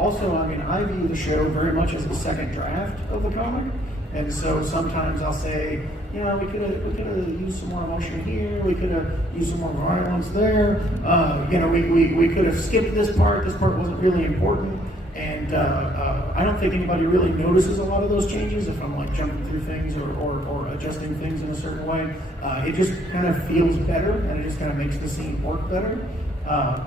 Also, I mean, I view the show very much as the second draft of the comic, and so sometimes I'll say, we could have used some more emotion here, we could have used some more violence there, we could have skipped this part wasn't really important, and I don't think anybody really notices a lot of those changes if I'm like jumping through things or adjusting things in a certain way. It just kind of feels better, and it just kind of makes the scene work better.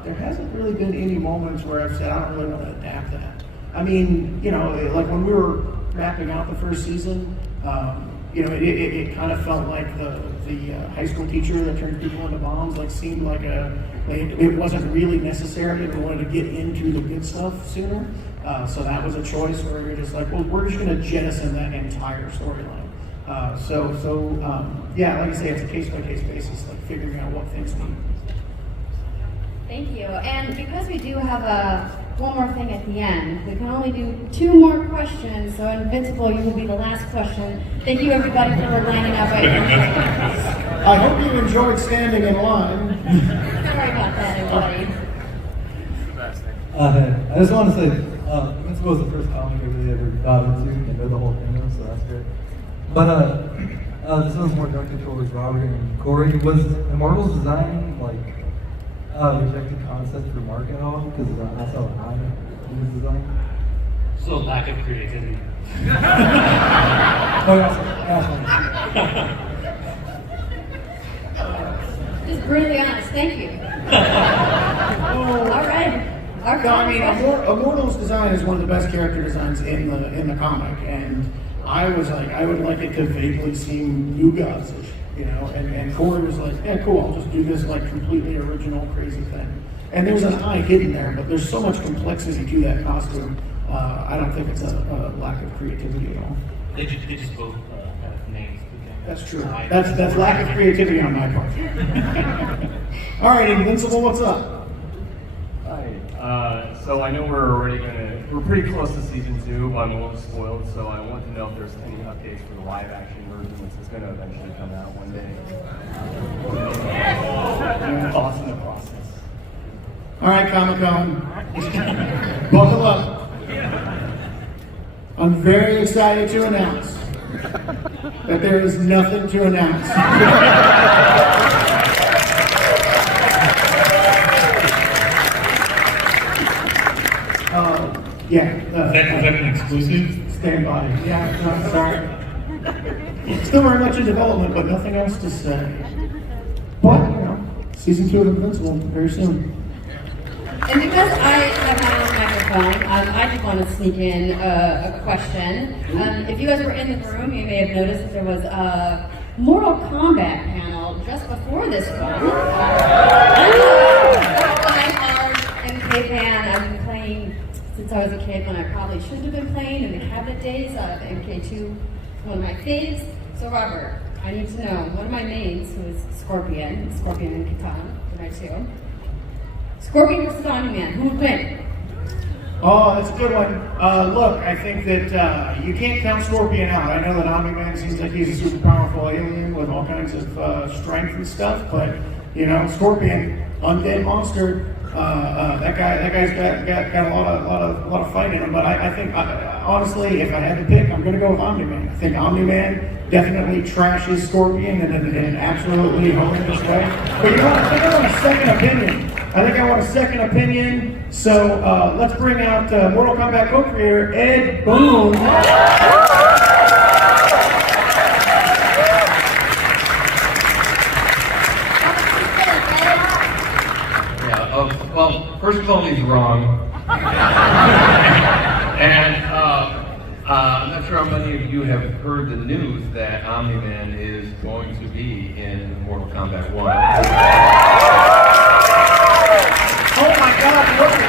There hasn't really been any moments where I've said, I don't really want to adapt that. I mean, like when we were mapping out the first season, it kind of felt like the high school teacher that turned people into bombs, like seemed like it wasn't really necessary, and we wanted to get into the good stuff sooner. So that was a choice where we were just like, well, we're just going to jettison that entire storyline. Like I say, it's a case-by-case basis, like figuring out what things need. Thank you. And because we do have one more thing at the end, we can only do 2 more questions. So Invincible, you will be the last question. Thank you everybody for lining up right now. I hope you enjoyed standing in line. Sorry about that, everybody. I just want to say, Invincible is the first comic I really ever got into and know the whole thing, so that's great. But this one's more directed towards Robert and Cory. Was Immortal's design rejected concept for Mark at all? Because that's how I do his design. So lack of creativity. Just brutally honest. Thank you. All right. Immortal's design is one of the best character designs in the comic, and I was like, I would like it to vaguely seem New Gods-ish, and Cory was like, yeah, cool, I'll just do this like completely original, crazy thing. And there's an eye hidden there, but there's so much complexity to that costume. I don't think it's a lack of creativity at all. They just both have names. That's true. That's lack of creativity on my part. All right, Invincible, what's up? Hi. So I know we're pretty close to season 2, but I'm a little spoiled. So I want to know if there's any updates for the live action version, which is going to eventually come out one day. Thoughts in the process. All right, Comic-Con. Buckle up. I'm very excited to announce that there is nothing to announce. Yeah. Is that an exclusive? Stand by. Yeah, no, sorry. Still very much in development, but nothing else to say. But, you know, season 2 of Invincible, very soon. And because I have my own microphone, I just want to sneak in a question. If you guys were in the room, you may have noticed that there was a Mortal Kombat panel just before this one. I'm a hard MK fan. I've been playing since I was a kid when I probably shouldn't have been playing in the cabinet days. MK2 is one of my faves. So Robert, I need to know, one of my mains, who is Scorpion and Kitana, for my 2. Scorpion versus Omni-Man, who would win? Oh, that's a good one. Look, I think that you can't count Scorpion out. I know that Omni-Man seems like he's a super powerful alien with all kinds of strength and stuff, but you know, Scorpion, undead monster. That guy's got a lot of fight in him. But I think, honestly, if I had to pick, I'm going to go with Omni-Man. I think Omni-Man definitely trashes Scorpion in an absolutely horrendous way. But you know what? I think I want a second opinion. So let's bring out Mortal Kombat co-creator Ed Boon. Well, first of all, he's wrong. And I'm not sure how many of you have heard the news that Omni-Man is going to be in Mortal Kombat 1. Oh my God, look at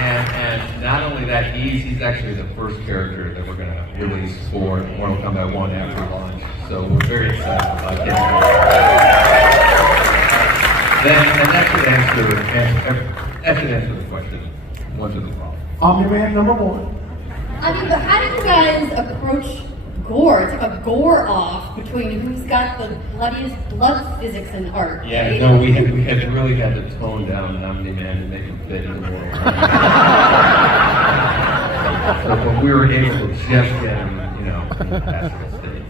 And not only that, he's actually the first character that we're going to release for Mortal Kombat 1 after launch. So we're very excited about getting and that should answer the question. What's the problem? Omni-Man number 1. I mean, but how do you guys approach gore? It's like a gore off between who's got the bloodiest blood physics and art. Yeah, right? no, we really had to tone down Omni-Man to make him fit in the world. But we were able to just get him, in a pastoral state.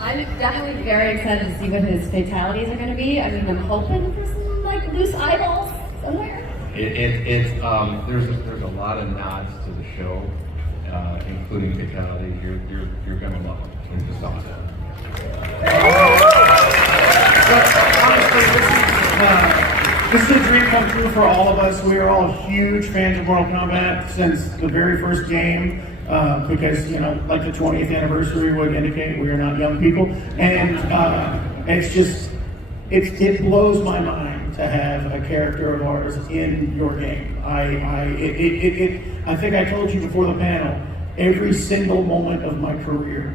I'm definitely very excited to see what his fatalities are going to be. I mean, I'm hoping for some like loose eyeballs somewhere. There's a lot of nods to the show, including fatalities. You're going to love it. It's just awesome. This is a dream come true for all of us. We are all huge fans of Mortal Kombat since the very first game. Because, you know, like the 20th anniversary would indicate, we are not young people. And it blows my mind to have a character of ours in your game. I think I told you before the panel, every single moment of my career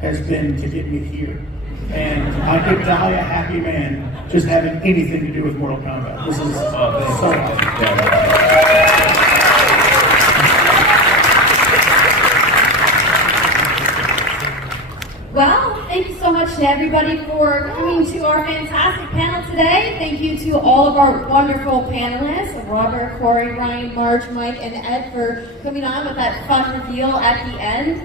has been to get me here. And I could die a happy man just having anything to do with Mortal Kombat. This is so awesome. Well, thank you so much to everybody for coming to our fantastic panel today. Thank you to all of our wonderful panelists, Robert, Cory, Ryan, Marge, Mike, and Ed for coming on with that fun reveal at the end.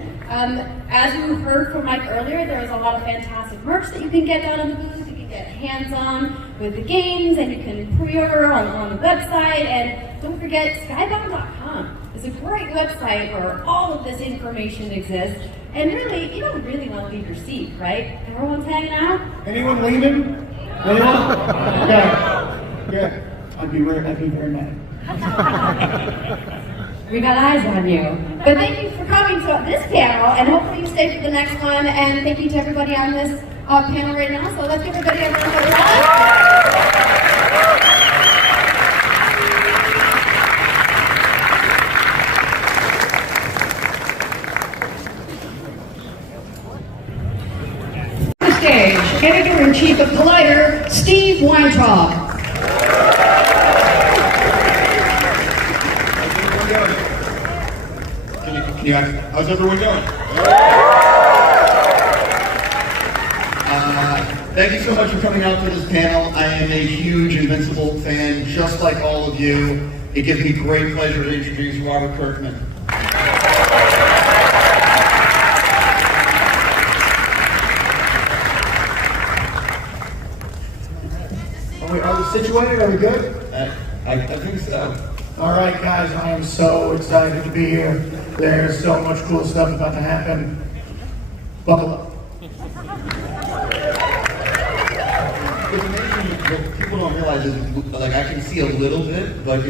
As you heard from Mike earlier, there is a lot of fantastic merch that you can get down in the booth. You can get hands-on with the games, and you can pre-order on the website. And don't forget, Skybound.com is a great website where all of this information exists. And really, you don't really want to leave your seat, right? Everyone's hanging out. Anyone leaving? Anyone? Yeah. I'd be very mad. We got eyes on you. But thank you for coming to this panel, and hopefully you stay for the next one. And thank you to everybody on this panel right now. So let's give everybody a round of applause. Stage, Editor-in-Chief of Collider, Steve Weintraub. Can you ask, how's everyone doing? Thank you so much for coming out to this panel. I am a huge Invincible fan, just like all of you. It gives me great pleasure to introduce Robert Kirkman. Are we situated? Are we good? Guys, I am so excited to be here. There's so much cool stuff about to happen. Buckle up. It's amazing what people don't realize is, like, I can see a little bit, but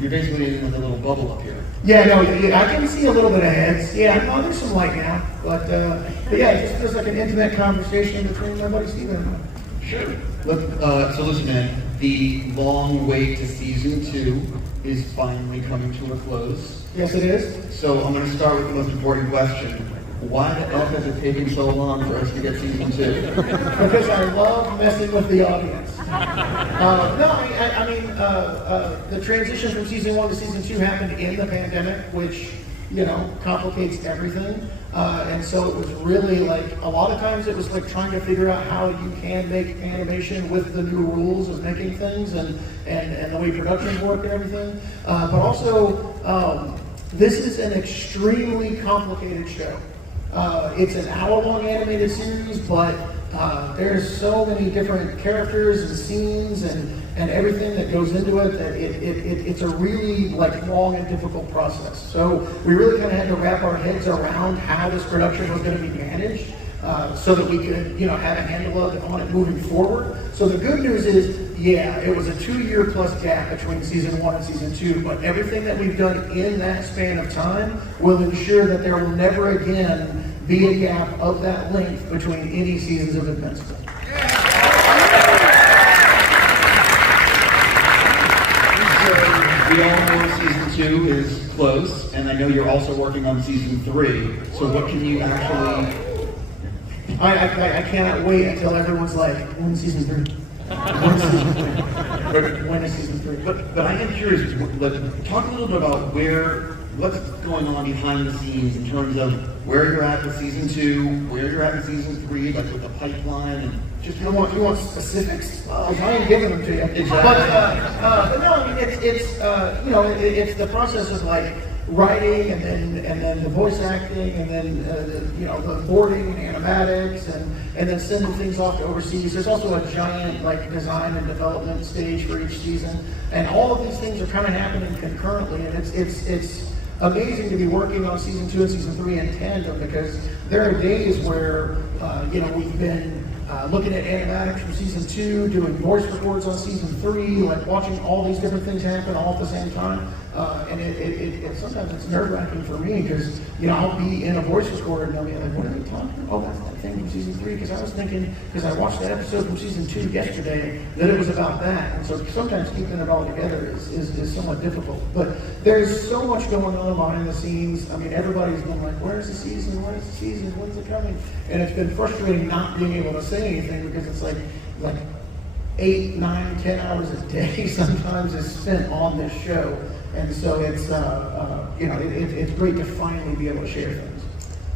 you're basically in a little bubble up here. Yeah, no, I can see a little bit of heads. Yeah, no, there's some light now. But yeah, it just feels like an intimate conversation between my buddy Steven and I. Sure. So listen, man, the long wait to season 2 is finally coming to a close. Yes, it is. So I'm going to start with the most important question. Why the F has it taken so long for us to get season 2? Because I love messing with the audience. The transition from season 1 to season 2 happened in the pandemic, which, complicates everything. And so it was really like, a lot of times it was like trying to figure out how you can make animation with the new rules of making things and the way productions work and everything. But also, this is an extremely complicated show. It's an hour-long animated series, but there's so many different characters and scenes and everything that goes into it that it's a really long and difficult process. So we really kind of had to wrap our heads around how this production was going to be managed so that we could have a handle on it moving forward. So the good news is, yeah, it was a 2-year plus gap between season 1 and season 2, but everything that we've done in that span of time will ensure that there will never again be a gap of that length between any seasons of Invincible. We all know season 2 is close, and I know you're also working on season 3. So what can you actually... I cannot wait until everyone's like, when's season 3? When's season 3? When is season 3? But I am curious, talk a little bit about what's going on behind the scenes in terms of where you're at with season 2, where you're at with season 3, like with the pipeline, and just you want specifics? I ain't giving them to you. Exactly. But no, I mean it's the process of writing and then the voice acting and then the boarding and animatics and then sending things off to overseas. There's also a giant design and development stage for each season, and all of these things are kind of happening concurrently, and it's amazing to be working on season 2 and season 3 in tandem, because there are days where we've been looking at animatics from season 2, doing voice records on season 3, watching all these different things happen all at the same time. And it sometimes it's nerve-wracking for me, because I'll be in a voice recorder and they'll be like, "What are you talking about? Oh, that's that thing from season 3." Because I was thinking, because I watched that episode from season 2 yesterday, that it was about that. And so sometimes keeping it all together is somewhat difficult. But there's so much going on behind the scenes. I mean, everybody's been like, "Where's the season? Where's the season? When's it coming?" And it's been frustrating not being able to say anything, because it's like 8, 9, 10 hours a day sometimes is spent on this show. And so it's it's great to finally be able to share things.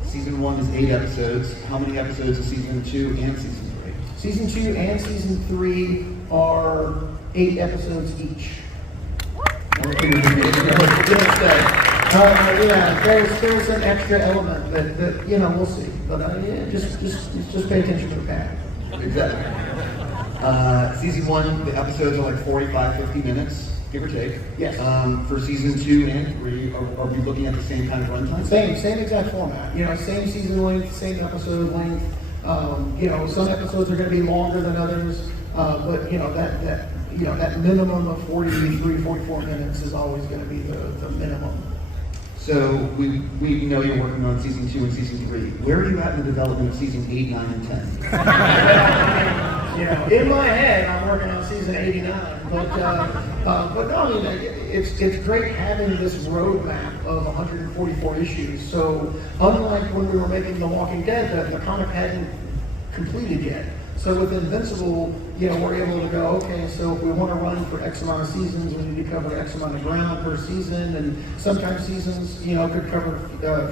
Season 1 is 8 episodes. How many episodes is season 2 and season 3? Season 2 and season 3 are 8 episodes each. There's an extra element that we'll see, but just pay attention to the pattern. Exactly. Season 1, the episodes are 45, 50 minutes. Give or take. Yes. For season 2 and 3, are we looking at the same kind of runtime? Same exact format. Same season length, same episode length. Some episodes are going to be longer than others, but that minimum of 43, 44 minutes is always going to be the minimum. So we know you're working on season 2 and season 3. Where are you at in the development of season 8, 9, and 10? In my head, I'm working on season 89, but no, I mean, it's great having this roadmap of 144 issues. So unlike when we were making The Walking Dead, the comic hadn't completed yet. So with Invincible, we're able to go, okay, so if we want to run for X amount of seasons, we need to cover X amount of ground per season, and sometimes seasons, could cover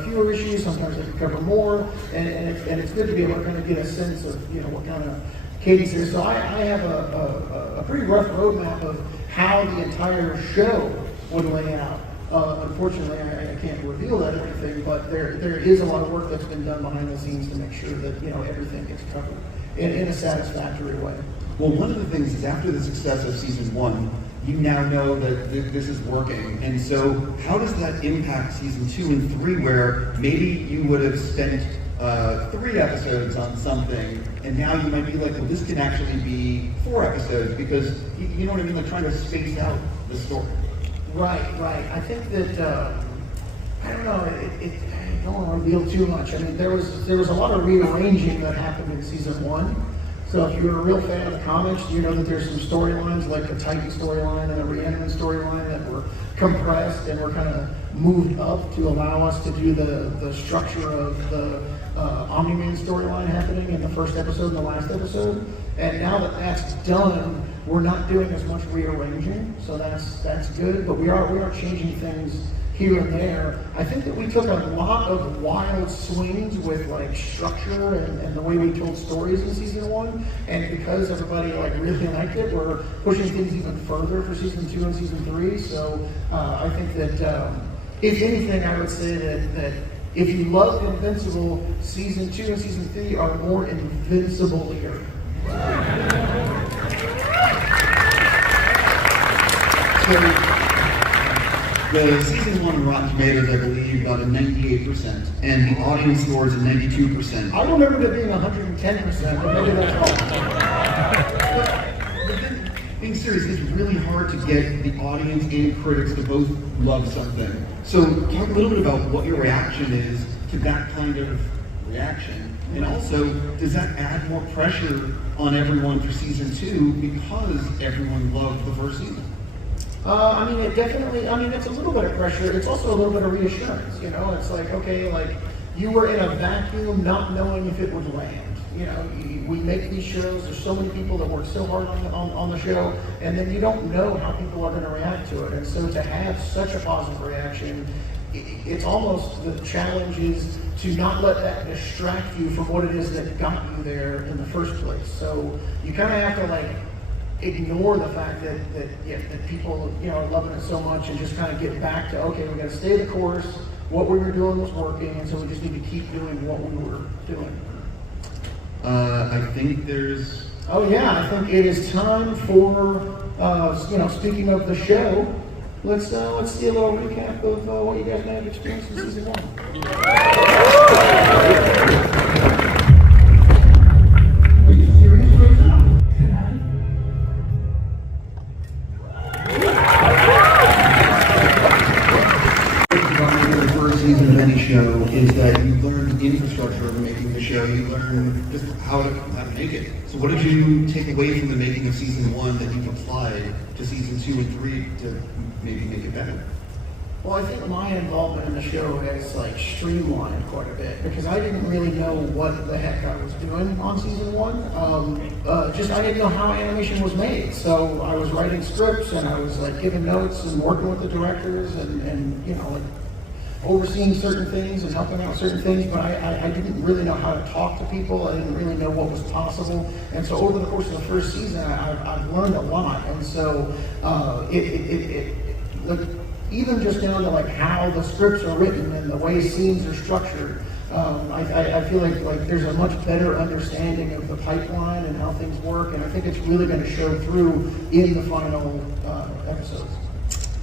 fewer issues, sometimes they could cover more, and it's good to be able to kind of get a sense of, what kind of cadence there is. So I have a pretty rough roadmap of how the entire show would lay out. Unfortunately, I can't reveal that or anything, but there is a lot of work that's been done behind the scenes to make sure that everything gets covered in a satisfactory way. Well, one of the things is after the success of season 1, you now know that this is working. And so how does that impact season 2 and 3, where maybe you would have spent 3 episodes on something, and now you might be like, well, this can actually be 4 episodes, because you know what I mean, like trying to space out the story. Right. I think that, I don't know, I don't want to reveal too much. I mean, there was a lot of rearranging that happened in season 1. So if you're a real fan of the comics, you know that there's some storylines, like the Titan storyline and the Rhiannon storyline, that were compressed and were kind of moved up to allow us to do the structure of the Omni-Man storyline happening in the first episode and the last episode. And now that that's done, we're not doing as much rearranging, so that's good. But we are changing things here and there. I think that we took a lot of wild swings with like structure and the way we told stories in season 1, and because everybody like really liked it, we're pushing things even further for season 2 and season 3. So I think that if anything, I would say that if you loved Invincible, season 2 and season 3 are more invincible-ier. So, the season 1 Rotten Tomatoes, I believe, got a 98%, and the audience score is a 92%. I remember it being 110%, but maybe that's wrong. But then, being serious, it's really hard to get the audience and critics to both love something. So talk a little bit about what your reaction is to that kind of reaction, and also, does that add more pressure on everyone for season 2 because everyone loved the first season? I mean, it definitely, it's a little bit of pressure. It's also a little bit of reassurance, you know? It's like, okay, like, you were in a vacuum not knowing if it would land. You know, we make these shows, there's so many people that work so hard on the show, and then you don't know how people are going to react to it. And so to have such a positive reaction, it's almost, the challenge is to not let that distract you from what it is that got you there in the first place. So you kind of have to, like, ignore the fact that people, you know, are loving it so much, and just kind of get back to, okay, we got to stay the course. What we were doing was working, and so we just need to keep doing what we were doing. I think there's... Oh yeah, I think it is time for, you know, speaking of the show, let's see a little recap of what you guys may have experienced in season 1. Season of any show is that you learn the infrastructure of making the show, you learn just how to make it. So what did you take away from the making of season 1 that you've applied to season 2 and 3 to maybe make it better? Well, I think my involvement in the show has like streamlined quite a bit, because I didn't really know what the heck I was doing on season 1. Just I didn't know how animation was made, so I was writing scripts and I was like giving notes and working with the directors and you know, like, overseeing certain things and helping out certain things, but I didn't really know how to talk to people. I didn't really know what was possible. And so over the course of the first season, I've learned a lot. And so even just down to like how the scripts are written and the way scenes are structured, I feel like there's a much better understanding of the pipeline and how things work. And I think it's really going to show through in the final episodes.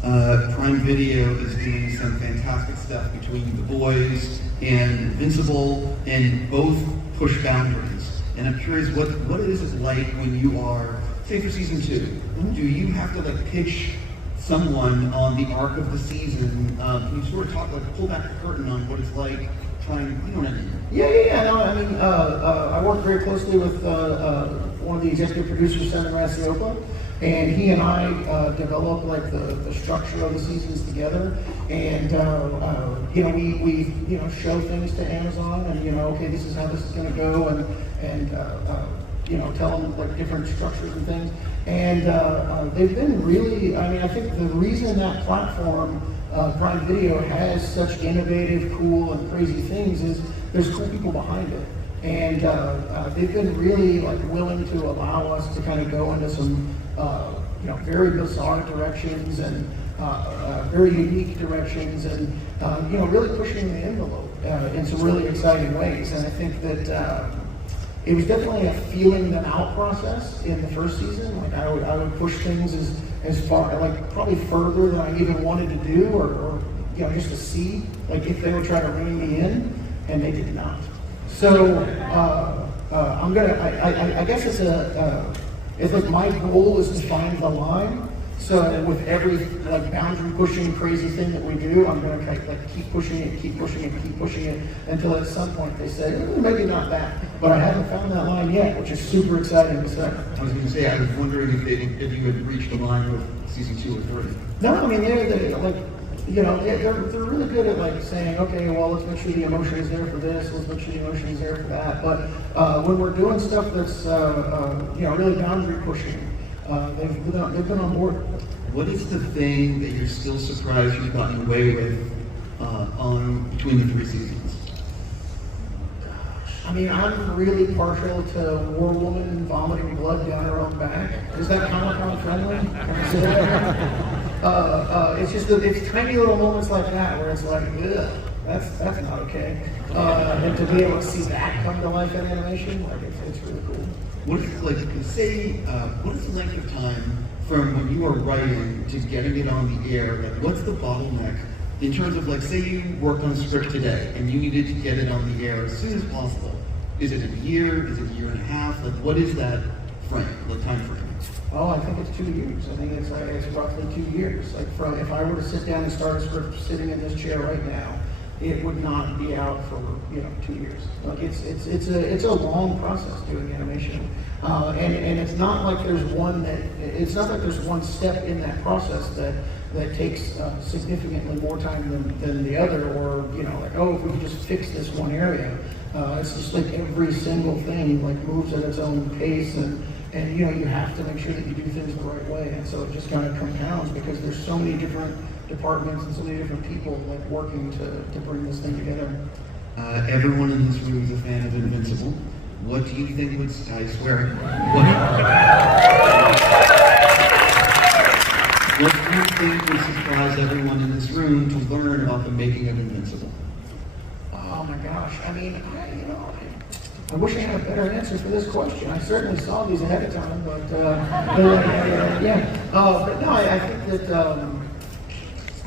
Prime Video is doing some fantastic stuff between The Boys and Invincible, and both push boundaries. And I'm curious, what is it like when you are, say for season 2, do you have to like pitch someone on the arc of the season? Can you sort of talk, like pull back the curtain on what it's like trying, you know what I mean? Yeah. No, I mean, I work very closely with one of the executive producers, Racioppa. And he and I developed like the structure of the seasons together, and you know, we you know, show things to Amazon, and you know, okay, this is how this is going to go, and you know, tell them like different structures and things, and they've been really. I mean, I think the reason that platform, Prime Video, has such innovative, cool, and crazy things is there's cool people behind it. And they've been really like willing to allow us to kind of go into some you know, very bizarre directions and very unique directions, and you know, really pushing the envelope in some really exciting ways. And I think that it was definitely a feeling them out process in the first season. Like I would push things as far, like probably further than I even wanted to do, or you know, just to see, like if they would try to rein me in, and they did not. So I guess it's like my goal is to find the line. So with every like boundary pushing crazy thing that we do, I'm gonna like keep pushing it until at some point they say, maybe not that. But I haven't found that line yet, which is super exciting to say. I was going to say, I was wondering if you had reached the line with season 2 or 3. No, I mean they're like, you know, they're really good at like saying, okay, well, let's make sure the emotion is there for this, let's make sure the emotion is there for that. But when we're doing stuff that's you know, really boundary pushing, they've been on board. What is the thing that you're still surprised you've gotten away with on between the 3 seasons? I mean, I'm really partial to War Woman vomiting blood down her own back. Is that Comic-Con friendly? Can I say that? It's just it's tiny little moments like that where it's like, ugh, that's not okay. And to be able to see that come to life in animation, like it's really cool. What is like say what is the length of time from when you are writing to getting it on the air? Like what's the bottleneck in terms of like say you worked on a script today and you needed to get it on the air as soon as possible? Is it a year? Is it a year and a half? Like what is that frame, like time frame? Oh, I think it's 2 years. I think it's roughly 2 years. Like from if I were to sit down and start a script sitting in this chair right now, it would not be out for 2 years. Like it's a long process doing animation, and it's not like there's one step in that process that takes significantly more time than the other, or like, oh, if we could just fix this one area. It's just like every single thing like moves at its own pace, and you have to make sure that you do things the right way, and so it just kind of compounds because there's so many different departments and so many different people like working to bring this thing together. Everyone in this room is a fan of Invincible. What do you think would, I swear, what do you think would surprise everyone in this room to learn about the making of Invincible? Oh my gosh, I mean, I wish I had a better answer for this question. I certainly saw these ahead of time, but yeah. But no, I think that,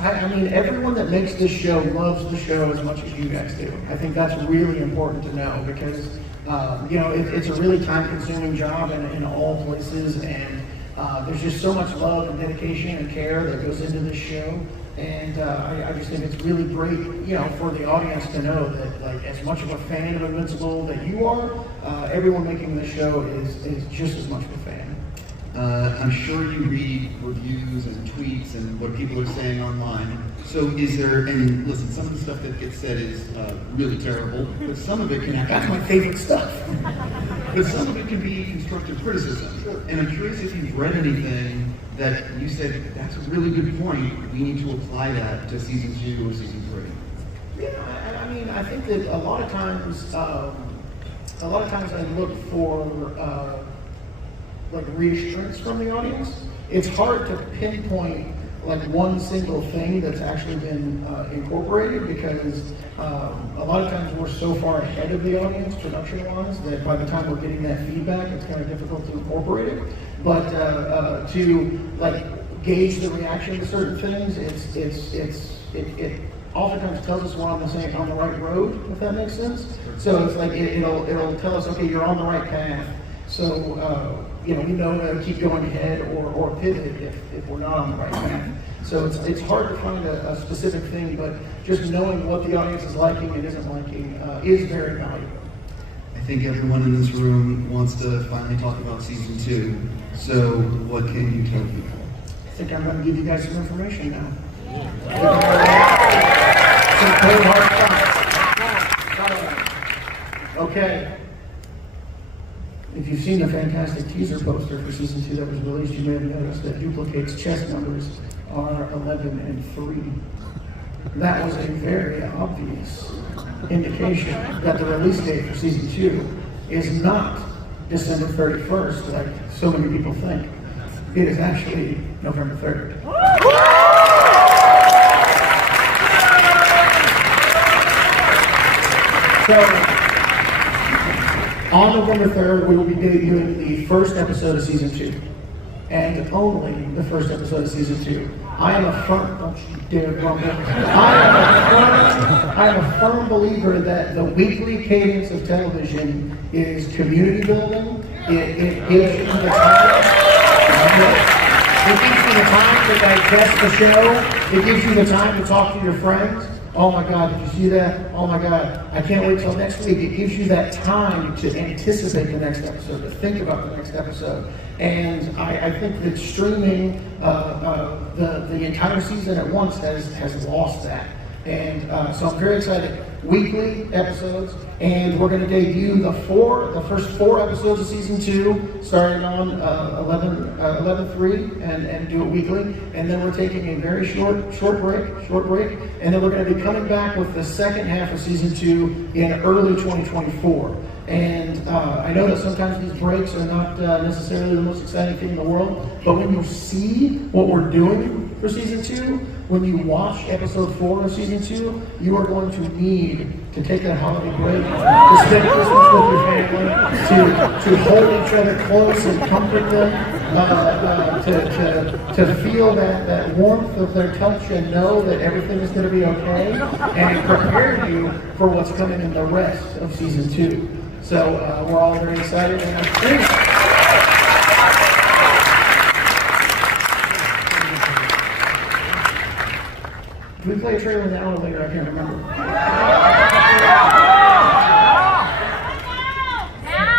I mean, everyone that makes this show loves the show as much as you guys do. I think that's really important to know because, it's a really time-consuming job in all places, and there's just so much love and dedication and care that goes into this show. And I just think it's really great, for the audience to know that, like, as much of a fan of Invincible that you are, everyone making this show is just as much of a fan. I'm sure you read reviews and tweets and what people are saying online. So is there, and listen, some of the stuff that gets said is really terrible, but some of it can actually... That's my favorite stuff. But some of it can be constructive criticism. And I'm curious if you've read anything that you said, that's a really good point, we need to apply that to season 2 or season 3. Yeah, I mean, I think that a lot of times I look for like reassurance from the audience. It's hard to pinpoint like one single thing that's actually been incorporated because a lot of times we're so far ahead of the audience production-wise that by the time we're getting that feedback, it's kind of difficult to incorporate it. But to like gauge the reaction to certain things, it oftentimes tells us we're on the right road, if that makes sense. So it's like it'll tell us, okay, you're on the right path. So we know to keep going ahead or pivot if we're not on the right path. So it's hard to find a specific thing, but just knowing what the audience is liking and isn't liking is very valuable. I think everyone in this room wants to finally talk about season 2. So what can you tell people? I think I'm going to give you guys some information now. Okay. If you've seen the fantastic teaser poster for season 2 that was released, you may have noticed that Duplicate's chest numbers are 11 and 3. That was a very obvious indication that the release date for season 2 is not December 31st, like so many people think. It is actually November 3rd. So, On November 3rd, we will be debuting the first episode of season 2. And only the first episode of season 2. I am a firm, don't you dare grumble. I am a firm believer that the weekly cadence of television is community building. It gives you the time. It gives you the time to digest the show. It gives you the time to talk to your friends. Oh my God, did you see that? Oh my God, I can't wait till next week. It gives you that time to anticipate the next episode, to think about the next episode. And I think that streaming the entire season at once has lost that. And so I'm very excited. Weekly episodes, and we're going to debut the first four episodes of season 2, starting on 11/3, and do it weekly. And then we're taking a very short break, and then we're going to be coming back with the second half of season 2 in early 2024. And I know that sometimes these breaks are not necessarily the most exciting thing in the world, but when you see what we're doing for season 2, when you watch episode 4 of season 2, you are going to need to take that holiday break, to spend Christmas with your family, to hold each other close and comfort them, to feel that warmth of their touch and know that everything is going to be okay, and prepare you for what's coming in the rest of season 2. So we're all very excited, and I'm curious. Do we play a trailer now or later? I can't remember.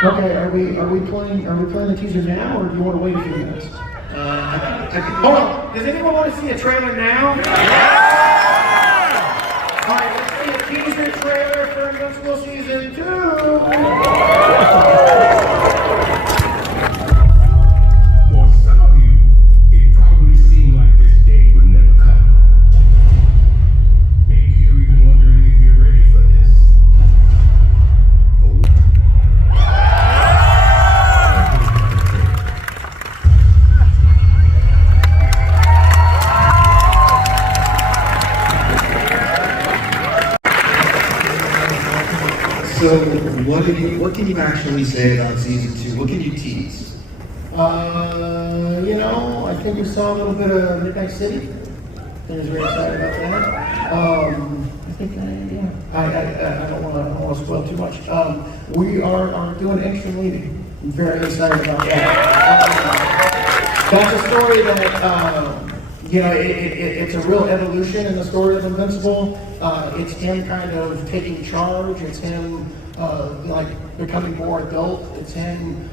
Okay, are we playing the teaser now, or do you want to wait a few minutes? Hold on. Does anyone want to see a trailer now? All right, let's see a teaser trailer for Invincible season 2. For some of you, it probably seemed like this day would never come. Maybe you're even wondering if you're ready for this. So, what can you actually say about season 2? What can you tease? I think we saw a little bit of Midnight City. I was very excited about that. I don't want to spoil too much. We are doing Ancient Leading. I'm very excited about that. That's a story that, it's a real evolution in the story of Invincible. It's him kind of taking charge. It's him, becoming more adult. It's him,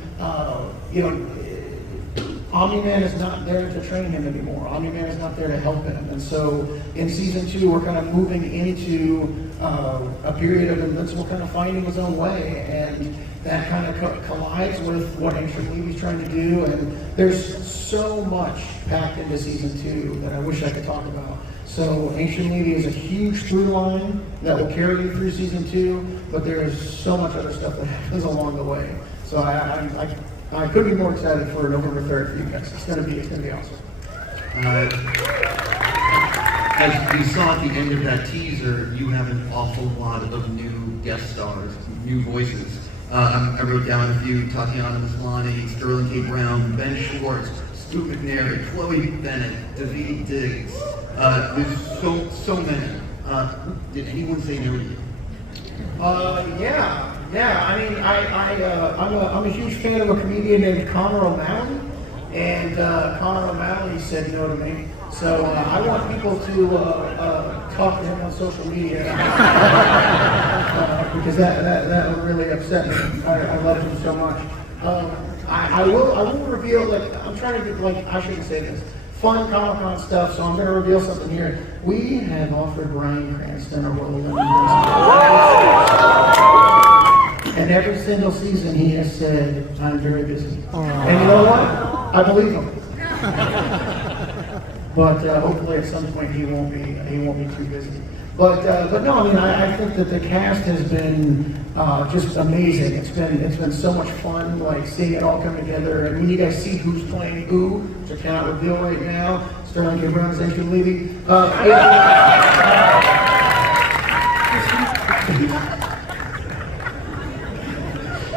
Omni-Man is not there to train him anymore. Omni-Man is not there to help him. And so in season 2, we're kind of moving into a period of Invincible kind of finding his own way. And that kind of collides with what Ancient Levy's trying to do. And there's so much packed into season 2 that I wish I could talk about. So Ancient Levy is a huge through line that will carry you through season 2, but there's so much other stuff that happens along the way. So I couldn't be more excited for November 3rd for you guys. It's gonna be awesome. As you saw at the end of that teaser, you have an awful lot of new guest stars, new voices. I wrote down a few: Tatiana Maslany, Sterling K. Brown, Ben Schwartz, Stu McNary, Chloe Bennett, Daveed Diggs. There's so many. Did anyone say no to you? Yeah. I mean, I'm a huge fan of a comedian named Connor O'Malley, and Connor O'Malley said no to me. So I want people to talk to him on social media because that would really upset me. I love him so much. I will reveal, I'm trying to do, I shouldn't say this, fun Comic-Con stuff, so I'm going to reveal something here. We have offered Bryan Cranston a role in Invincible. And every single season he has said, I'm very busy. And you know what? I believe him. But hopefully at some point he won't be too busy. But no, I mean, I think that the cast has been just amazing. It's been so much fun, seeing it all come together. And when you guys see who's playing who, which I cannot reveal right now, Sterling K. Brown, Ancient Levy.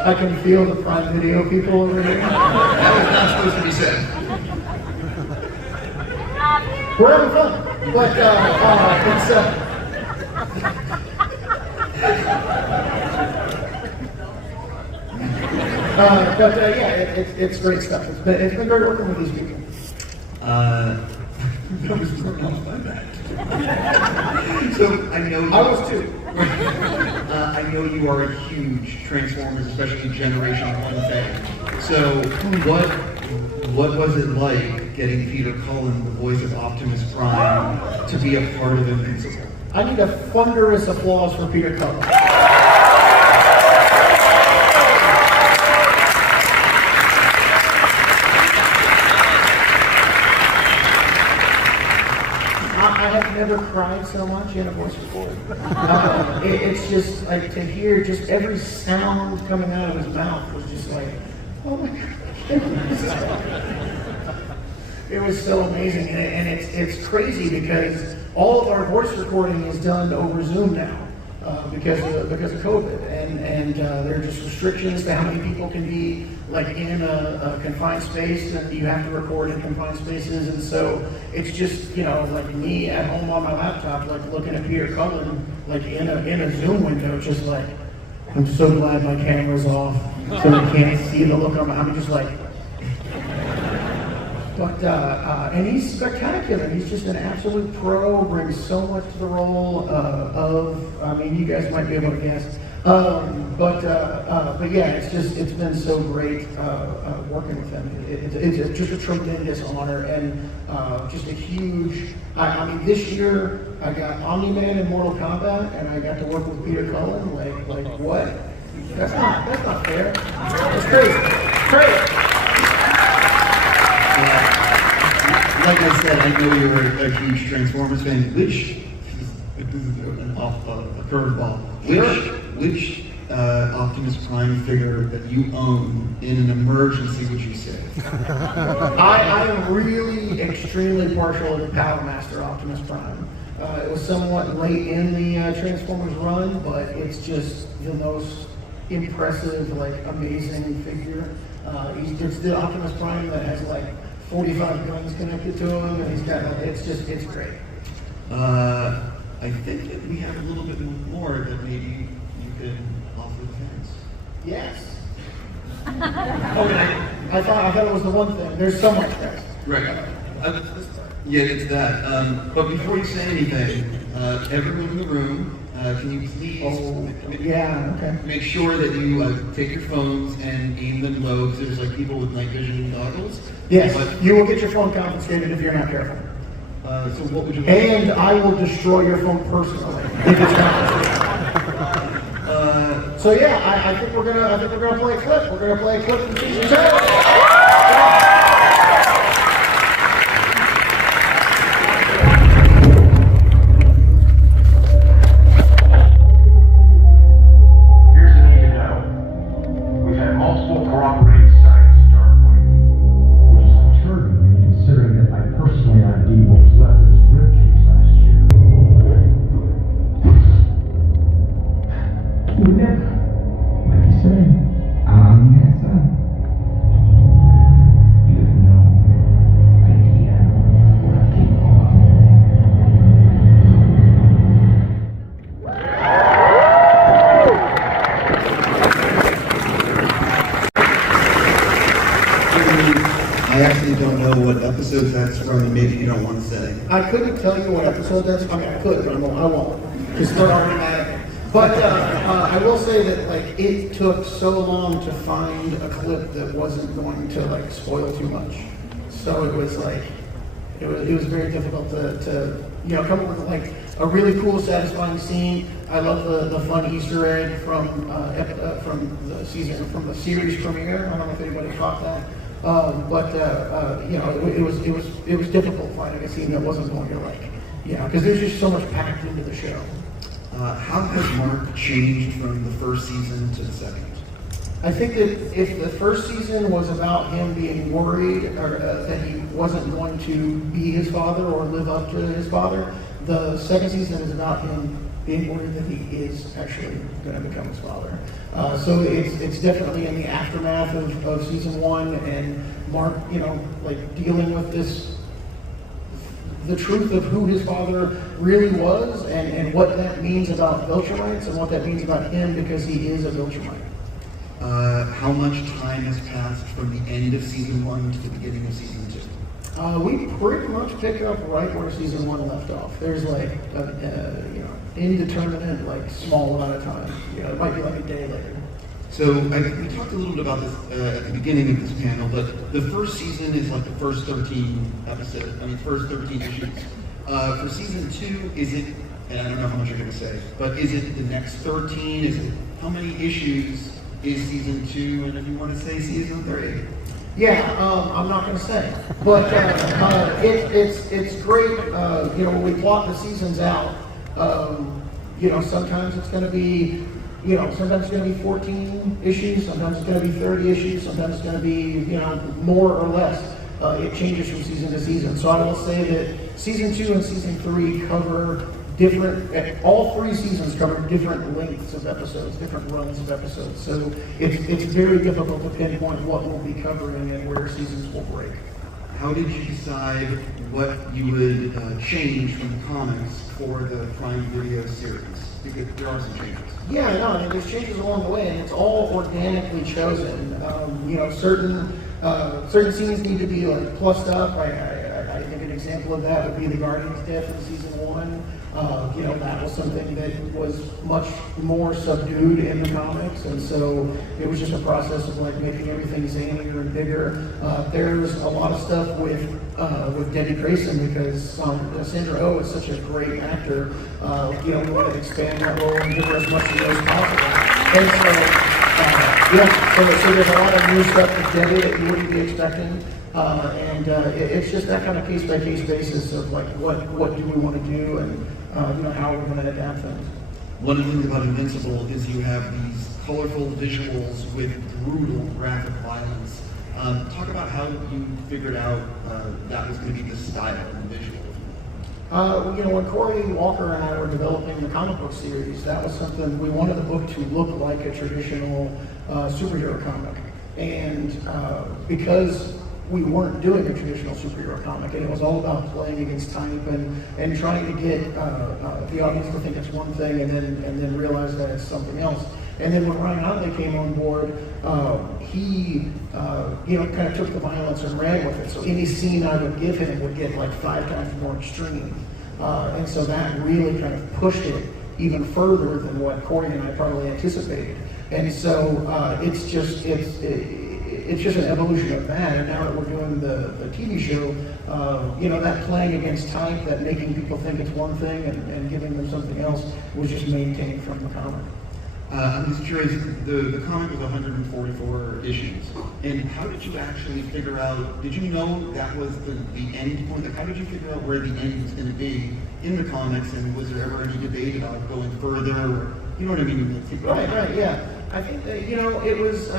I can feel the Prime Video people over here. That was not supposed to be said. We're having fun, but it's yeah, it's great stuff. It's been great working with these people. That was thrown off by that. So I know I was too. I know you are a huge Transformers, especially Generation 1 fan. So what was it like getting Peter Cullen, the voice of Optimus Prime, to be a part of Invincible? I need a thunderous applause for Peter Cullen. I have never cried so much in a voice recording. It's just like to hear just every sound coming out of his mouth was just like, oh my God. It was so amazing, and it's crazy because all of our voice recording is done over Zoom now because of COVID, and there are just restrictions to how many people can be like in a confined space, and you have to record in confined spaces, and so it's just like me at home on my laptop, like looking at Peter Cullen like in a Zoom window, just like I'm so glad my camera's off so I can't see the look on my. I'm just like. But and he's spectacular. He's just an absolute pro. Brings so much to the role I mean, you guys might be able to guess. But yeah, it's been so great working with him. It's just a tremendous honor and just a huge. I mean, this year I got Omni-Man in Mortal Kombat, and I got to work with Peter Cullen. Like what? That's not fair. It's crazy. Crazy. Like I said, I know you're a huge Transformers fan. Which a curveball. Which Optimus Prime figure that you own in an emergency would you say? I am really extremely partial to the Power Master Optimus Prime. It was somewhat late in the Transformers run, but it's just the most impressive, like amazing figure. It's the Optimus Prime that has like 45 guns connected to him, and he's got, it's great. I think that we have a little bit more that maybe you could offer the fans. Yes. Okay. I thought it was the one thing. There's so much, guys. Right. Yeah, it's that. But before you say anything, everyone in the room, can you please make sure that you take your phones and aim them low, because there's like people with night vision goggles. Yes, you will get your phone confiscated if you're not careful. So what would you like? And I will destroy your phone personally if it's confiscated. So yeah, I think we're gonna play a clip. We're gonna play a clip from season 2. That's from, maybe you don't want to say. I couldn't tell you what episode that's. I mean, I could, but I won't. Because they're already mad at me. But I will say that like it took so long to find a clip that wasn't going to like spoil too much. So it was like it was very difficult to come up with like a really cool, satisfying scene. I love the fun Easter egg from the series premiere. I don't know if anybody caught that. It was difficult finding a scene that wasn't going to because there's just so much packed into the show. How has Mark changed from the first season to the second? I think that if the first season was about him being worried or that he wasn't going to be his father or live up to his father, the second season is about him being worried that he is actually going to become his father. So it's definitely in the aftermath of season 1, and Mark, like dealing with the truth of who his father really was, and what that means about Viltrumites, and what that means about him because he is a Viltrumite. How much time has passed from the end of season 1 to the beginning of season 2? We pretty much pick up right where season 1 left off. There's like indeterminate, like small amount of time. It might be like a day later. So we talked a little bit about this at the beginning of this panel, but the first season is like the first 13 issues. For season 2, is it, and I don't know how much you're going to say, but is it the next 13? Is it, how many issues is season 2? And if you want to say season 3? Yeah, I'm not going to say, but it's great. When we plot the seasons out, sometimes it's going to be, sometimes it's going to be 14 issues, sometimes it's going to be 30 issues, sometimes it's going to be, more or less. It changes from season to season. So I will say that season 2 and season 3 cover all 3 seasons cover different lengths of episodes, different runs of episodes. So it's very difficult to pinpoint what we'll be covering and where seasons will break. How did you decide what you would change from the comics for the Prime Video series? Because there are some changes. Yeah, no, there's changes along the way, and it's all organically chosen. Certain scenes need to be like plussed up. I think an example of that would be the Guardian's death in season 1. That was something that was much more subdued in the comics, and so it was just a process of like making everything zanier and bigger. There's a lot of stuff with Debbie Grayson because Sandra Oh is such a great actor. We want to expand that role and give her as much as possible. And so there's a lot of new stuff with Debbie that you wouldn't be expecting. It's just that kind of case-by-case basis of like what do we want to do and how we're going to adapt things. One of the things about Invincible is you have these colorful visuals with brutal graphic violence. Talk about how you figured out that was going to be the style and visual. When Cory Walker and I were developing the comic book series, that was something we wanted the book to look like a traditional superhero comic. And because we weren't doing a traditional superhero comic, and it was all about playing against type and trying to get the audience to think it's one thing and then realize that it's something else. And then when Ryan Ottley came on board, he kind of took the violence and ran with it. So any scene I would give him would get like 5 times more extreme. And so that really kind of pushed it even further than what Cory and I probably anticipated. And so it's just an evolution of that. And now that we're doing the TV show, that playing against type, that making people think it's one thing and giving them something else was just maintained from the comic. I'm just curious, the comic was 144 issues, and how did you actually figure out, did you know that was the end point? Like, how did you figure out where the end was going to be in the comics, and was there ever any debate about going further, or, you know what I mean? Right, yeah. I think that, it was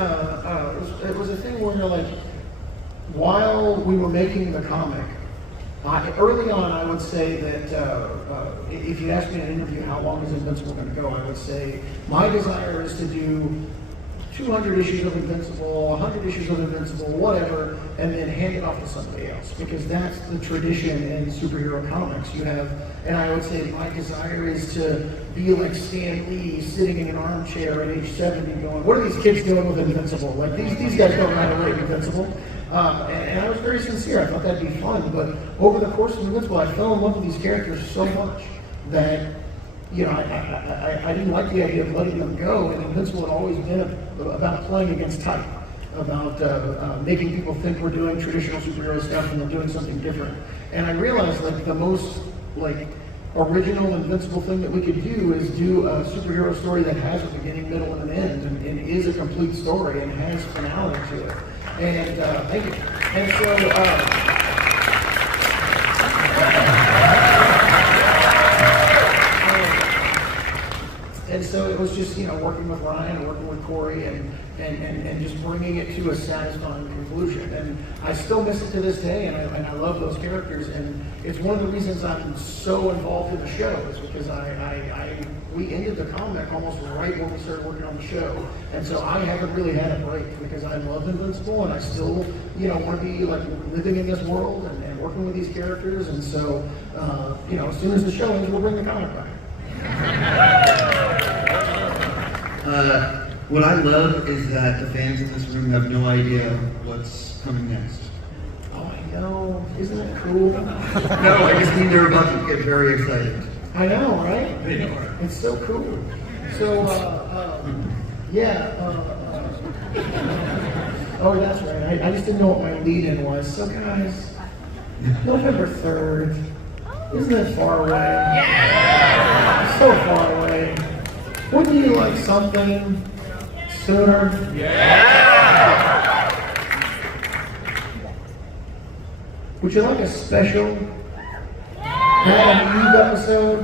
a thing where, like, while we were making the comic, early on, I would say that if you asked me in an interview how long is Invincible going to go, I would say my desire is to do 200 issues of Invincible, 100 issues of Invincible, whatever, and then hand it off to somebody else, because that's the tradition in superhero comics. You have, and I would say my desire is to be like Stan Lee sitting in an armchair at age 70 going, what are these kids doing with Invincible? Like, these guys don't know how to write Invincible. And I was very sincere. I thought that'd be fun. But over the course of Invincible, I fell in love with these characters so much that, I didn't like the idea of letting them go. And Invincible had always been about playing against type, about making people think we're doing traditional superhero stuff and then doing something different. And I realized that the most, original Invincible thing that we could do is do a superhero story that has a beginning, middle, and an end, and is a complete story and has finality to it. And thank you. And so, And so it was just, working with Ryan and working with Cory and just bringing it to a satisfying conclusion. And I still miss it to this day, and I love those characters. And it's one of the reasons I'm so involved in the show, is because we ended the comic almost right when we started working on the show. And so I haven't really had a break, because I love Invincible, and I still, want to be like living in this world and working with these characters. And so, as soon as the show ends, we'll bring the comic back. What I love is that the fans in this room have no idea what's coming next. Oh, I know. Isn't it cool? No, I just mean they're about to get very excited. I know, right? It's so cool. So, oh, that's right. I just didn't know what my lead-in was. So, guys, November 3rd. Isn't it far away? Yeah! So far away. Wouldn't you like something sooner? Yeah! Would you like a special Adam Eve episode?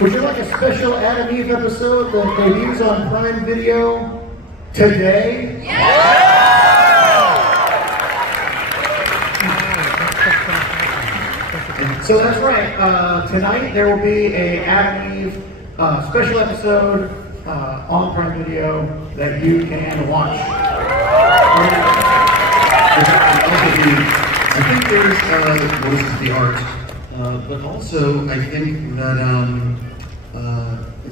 Would you like a special Adam Eve episode that debuts on Prime Video today? Yeah! So that's right. Tonight there will be a Adam Eve special episode on Prime Video that you can watch. I think there's, this is the art, but also I think that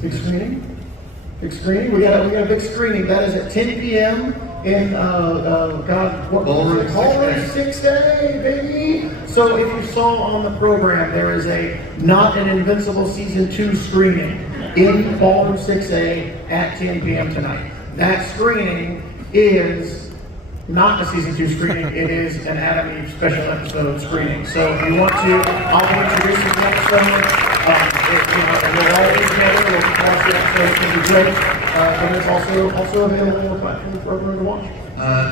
big screening. Big screening. We got a big screening. That is at 10 p.m. in Ballroom 6A, baby. So if you saw on the program, there is a Not an Invincible Season 2 screening in Ballroom 6A at 10 p.m. tonight. That screening is not a Season 2 screening, it is an Adam Eve special episode screening. So if you want to, I'll introduce this episode. We'll all be together, we'll watch the episode, it's going to be great. And it's also available on the platform for everyone to watch.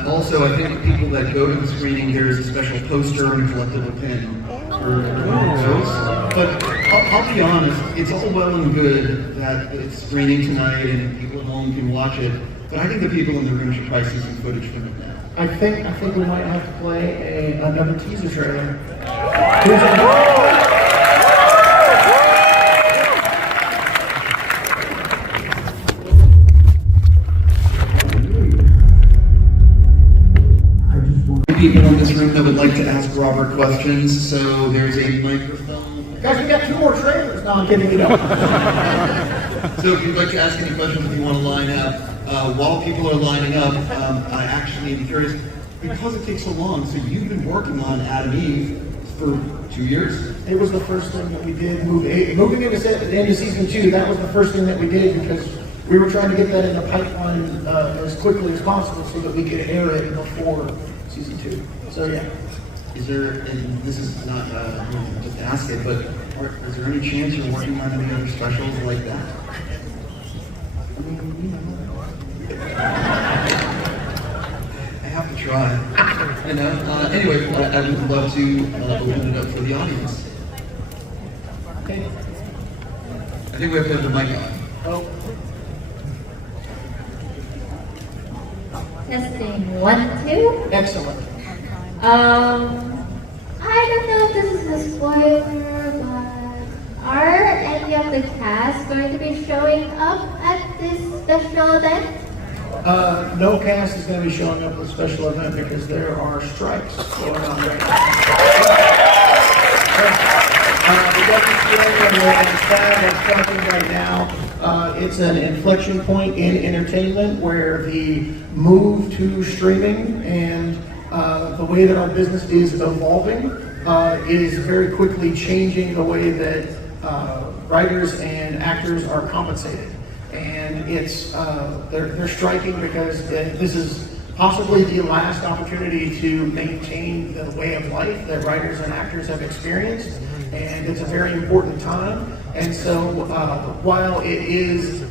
Also, I think the people that go to the screening, there's a special poster and collectible pin for those. But I'll be honest, it's all well and good that it's screening tonight and people at home can watch it, but I think the people in the room should probably see some footage from it now. I think we might have to play another teaser trailer. People in this room that would like to ask Robert questions, so there's a microphone. Guys, we got 2 more trailers. No, I'm kidding, you don't. So if you'd like to ask any questions, if you want to line up, while people are lining up, I actually am curious, because it takes so long, so you've been working on Adam Eve for 2 years? It was the first thing that we did, moving into season 2, that was the first thing that we did, because we were trying to get that in the pipeline as quickly as possible so that we could air it before season 2. So yeah. Is there, and this is not just to ask it, but is there any chance you're working on any other specials like that? I have to try. Anyway, I would love to open it up for the audience. Okay. I think we have to have the mic on. Oh. Testing 1, 2. Excellent. I don't know if this is a spoiler, but are any of the cast going to be showing up at this special event? No cast is going to be showing up at the special event because there are strikes going on right now. That's happening right now. It's an inflection point in entertainment where the move to streaming and the way that our business is evolving is very quickly changing the way that writers and actors are compensated. And it's they're striking because this is possibly the last opportunity to maintain the way of life that writers and actors have experienced. and it's a very important time. And so while it is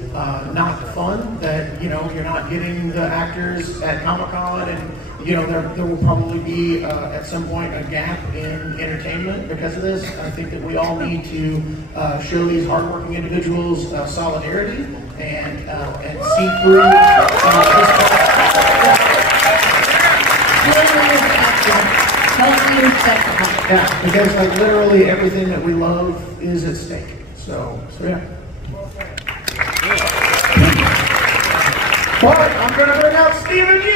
not fun that you're not getting the actors at Comic-Con, and there will probably be at some point a gap in entertainment because of this, I think that we all need to show these hardworking individuals solidarity and see through this. Yeah, because like literally everything that we love is at stake. So yeah. But I'm gonna bring out Steven Yeun!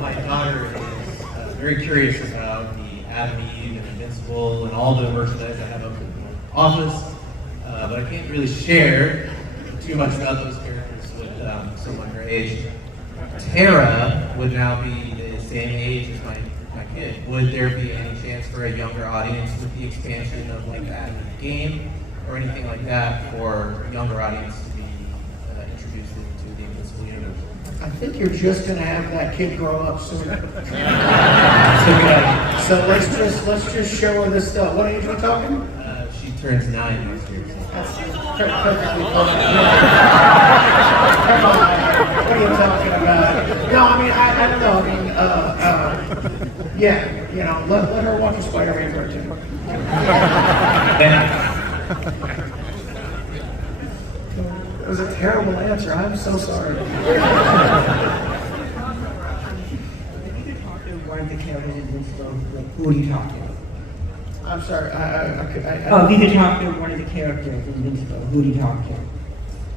My daughter is very curious about the Adam Eve and Invincible and all the merchandise I have up in the office. But I can't really share too much about those characters with someone her age. Tara would now be the same age as my kid. Would there be any chance for a younger audience with the expansion of like the Adam Eve game or anything like that for a younger audience to be introduced into the Invincible universe? I think you're just gonna have that kid grow up sooner. So let's just show her this stuff. What age are we talking? She turns 9 next year. That's perfectly fine. Come on, what are you talking about? No, I mean, I don't know. I mean, yeah, let her watch a Spider-Man cartoon. It was a terrible answer. I'm so sorry. One of the characters in Invincible, who would you talk to? I'm sorry. If you could talk to one of the characters in Invincible, who would you talk to?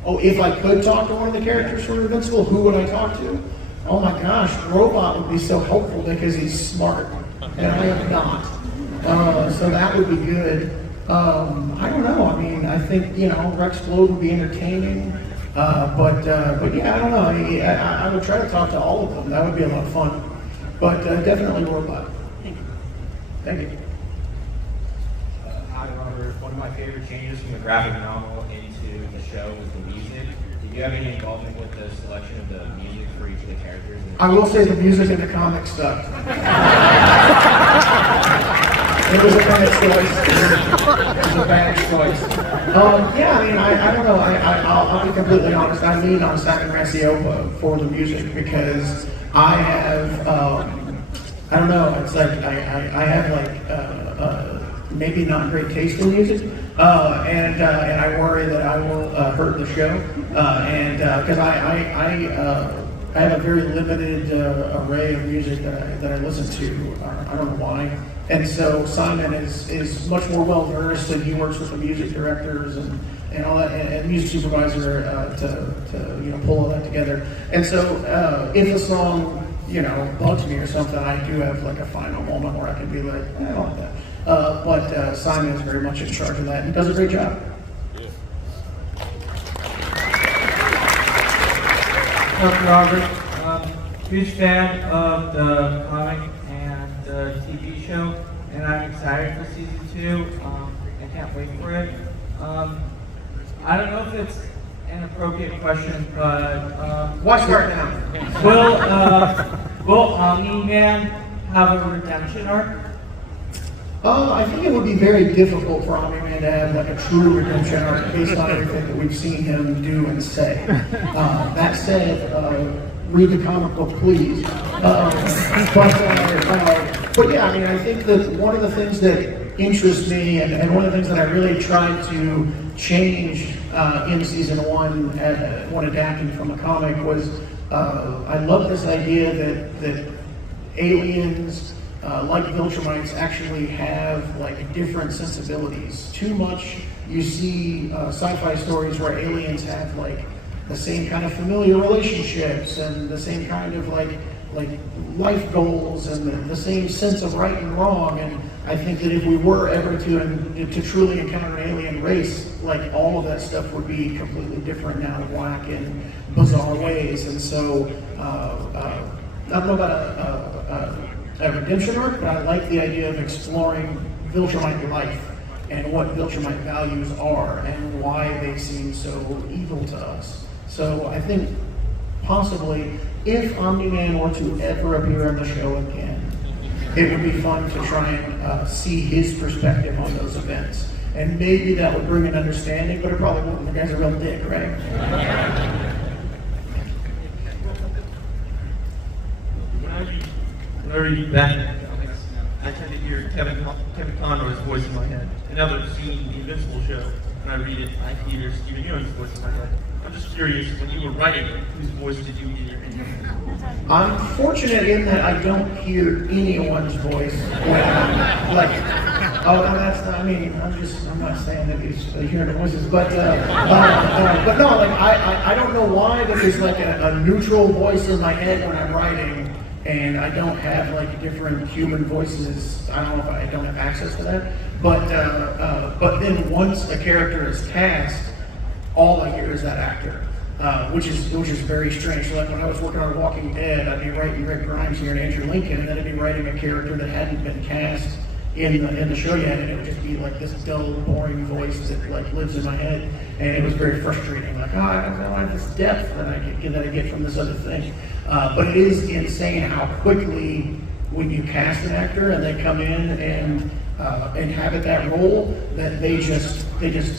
Oh, if I could talk to one of the characters from Invincible, who would I talk to? Oh my gosh, Robot would be so helpful because he's smart, and I am not. So that would be good. I don't know. I mean, I think Rexplode would be entertaining, but yeah, I don't know. I would try to talk to all of them. That would be a lot of fun. But definitely Robot. Thank you. Thank you. Hi, Robert. One of my favorite changes from the graphic novel into the show was the music. Did you have any involvement with the selection of the music for each of the characters? I will say the music in the comic stuff. It was a bad choice. It was a bad choice. Yeah, I mean, I don't know. I'll be completely honest. I lean on Zach and Racioppa for the music because I have, I don't know. It's like I have like maybe not great taste in music, and I worry that I will hurt the show, and because I have a very limited array of music that I listen to. I don't know why. And so Simon is much more well versed, and he works with the music directors and all that, and music supervisor to pull all that together. And so if a song bugs me or something, I do have like a final moment where I can be like, I don't like that. But Simon is very much in charge of that and does a great job. Robert, huge fan of the comic and the TV show, and I'm excited for season 2. I can't wait for it. I don't know if it's an appropriate question, but watch right now. Will Omni-Man have a redemption arc? I think it would be very difficult for Omni-Man to have like a true redemption arc based on everything that we've seen him do and say. That said, read the comic book, please. But yeah, I mean, I think that one of the things that interests me and one of the things that I really tried to change in season 1 when adapting from a comic was I love this idea that aliens like Viltrumites actually have like different sensibilities. Too much you see sci-fi stories where aliens have like the same kind of familiar relationships and the same kind of like life goals and the same sense of right and wrong. And I think that if we were ever to truly encounter an alien race, like all of that stuff would be completely different now, whack in bizarre ways. And so I don't know about a redemption arc, but I like the idea of exploring Viltrumite life and what Viltrumite values are and why they seem so evil to us. So I think possibly if Omni-Man were to ever appear on the show again, it would be fun to try and see his perspective on those events. And maybe that would bring an understanding, but it probably wouldn't. The guy's a real dick, right? When I read Batman comics, I tend to hear Kevin Conroy's voice in my head. And now that I've seen the Invincible show, and I read it, I hear Steven Yeun's voice in my head. I'm just curious, when you were writing it, whose voice did you hear in your head? I'm fortunate in that I don't hear anyone's voice when I'm like, oh, no, that's not, I mean, I'm not saying that he's hearing the voices, but no, like, I don't know why, but there's like a neutral voice in my head when I'm writing, and I don't have like different human voices. I don't know if I don't have access to that, but then once a character is cast, all I hear is that actor. Which is very strange. So like when I was working on Walking Dead, I'd be writing Rick Grimes here and Andrew Lincoln, and then I'd be writing a character that hadn't been cast in the show yet, and it would just be like this dull, boring voice that like lives in my head, and it was very frustrating. Like, oh, I don't have this depth that I get from this other thing. But it is insane how quickly when you cast an actor and they come in and inhabit that role, that they just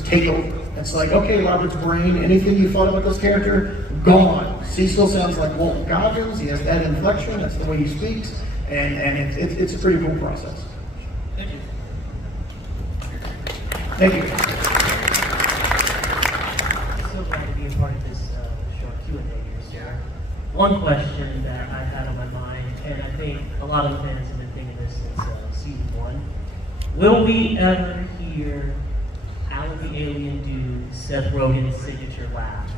take over. It's like, okay, Robert's brain, anything you thought about this character, gone. Cecil sounds like Walton Goggins. He has that inflection. That's the way he speaks, and it's a pretty cool process. Thank you. Thank you. So glad to be a part of this short Q&A here, Sarah. One question that I've had on my mind, and I think a lot of the fans have been thinking this since season 1. Will we ever hear Alan the Alien do Seth Rogen's signature laugh?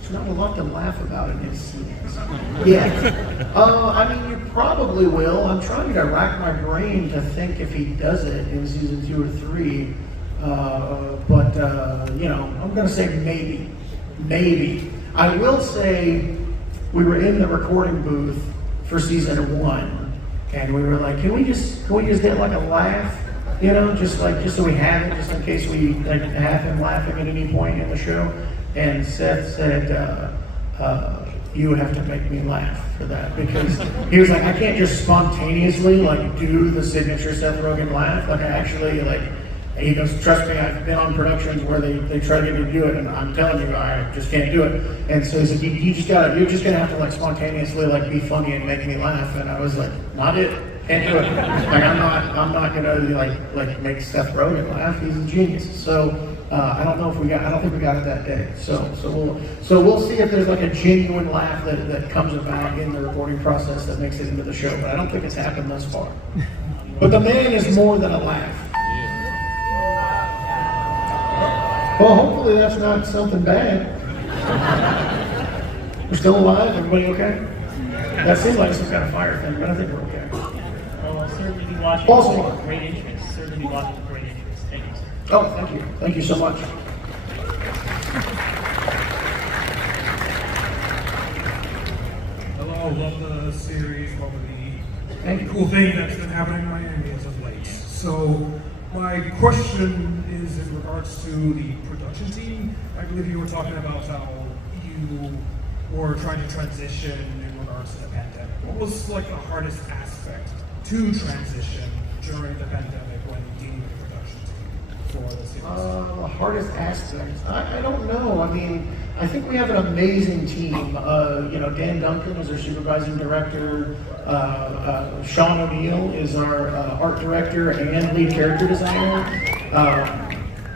There's not a lot to laugh about in his scenes. Yeah. I mean, you probably will. I'm trying to rack my brain to think if he does it in season 2 or 3. But I'm going to say maybe. Maybe. I will say we were in the recording booth for season 1. And we were like, can we just get like a laugh, just so we have it, just in case we like have him laughing at any point in the show. And Seth said, you would have to make me laugh for that, because he was like, I can't just spontaneously like do the signature Seth Rogen laugh. Like I actually like. And he goes, trust me, I've been on productions where they try to get me to do it, and I'm telling you, I just can't do it. And so he's like, you're just gonna have to like spontaneously like be funny and make me laugh. And I was like, not it, can't do it. Like I'm not gonna like make Seth Rogen laugh. He's a genius. So I don't think we got it that day. So we'll see if there's like a genuine laugh that comes about in the recording process that makes it into the show. But I don't think it's happened thus far. But the man is more than a laugh. Well, hopefully that's not something bad. We're still alive? Everybody okay? That seems like some kind of fire thing, but I think we're okay. Well, I'll certainly be watching with great interest. Certainly be watching with great interest. Thank you, sir. Oh, thank you. Thank you so much. Hello, love the series, love Thank the you. cool thing that's been happening in Miami as of late. So, my question is in regards to the production team. I believe you were talking about how you were trying to transition in regards to the pandemic. What was like the hardest aspect to transition during the pandemic when dealing with the production team for the series? The hardest aspect? I don't know. I mean, I think we have an amazing team. Dan Duncan is our supervising director. Sean O'Neill is our art director and lead character designer.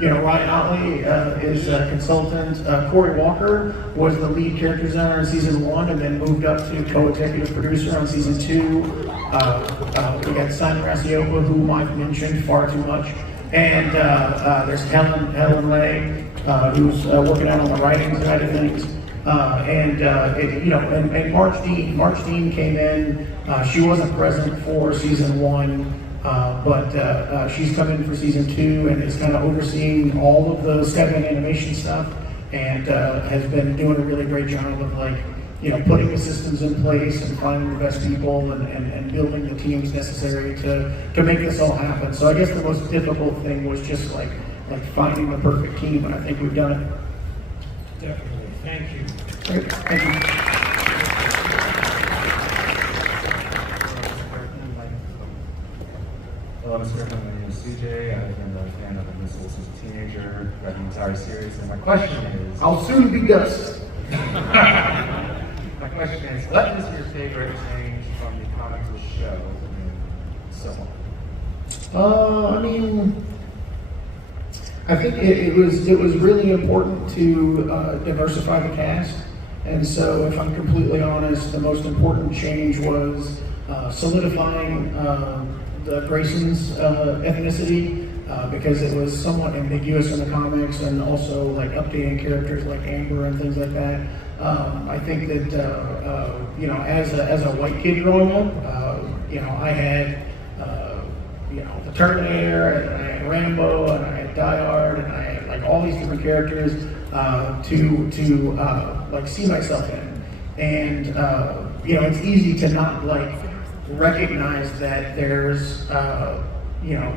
Ryan Ottley is a consultant. Cory Walker was the lead character designer in season 1 and then moved up to co-executive producer on season 2. We got Simon Racioppa, whom I've mentioned far too much. And there's Helen Leigh, who's working out on the writing side of things. And Marge Dean. Marge Dean came in. She wasn't present for season 1, but she's come in for season 2 and is kind of overseeing all of the Skybound Animation stuff, and has been doing a really great job of putting the systems in place and finding the best people and building the teams necessary to make this all happen. So I guess the most difficult thing was just like like finding the perfect team, and I think we've done it. Definitely. Thank you. Great. Thank you. Hello, Mr. Griffin. My name is CJ. I've been a fan of Invincible since a teenager, read the entire series, and my question is... I'll soon be dust. My question is, what is your favorite change from the comic to the show? So I mean, I think it was really important to diversify the cast, and so if I'm completely honest, the most important change was solidifying the Grayson's ethnicity, because it was somewhat ambiguous in the comics, and also like updating characters like Amber and things like that. I think that you know, as a white kid growing up, you know, I had you know, the Terminator, and I had Rambo, and I had Die Hard, and I had like all these different characters to like see myself in. And you know, it's easy to not like recognize that there's you know,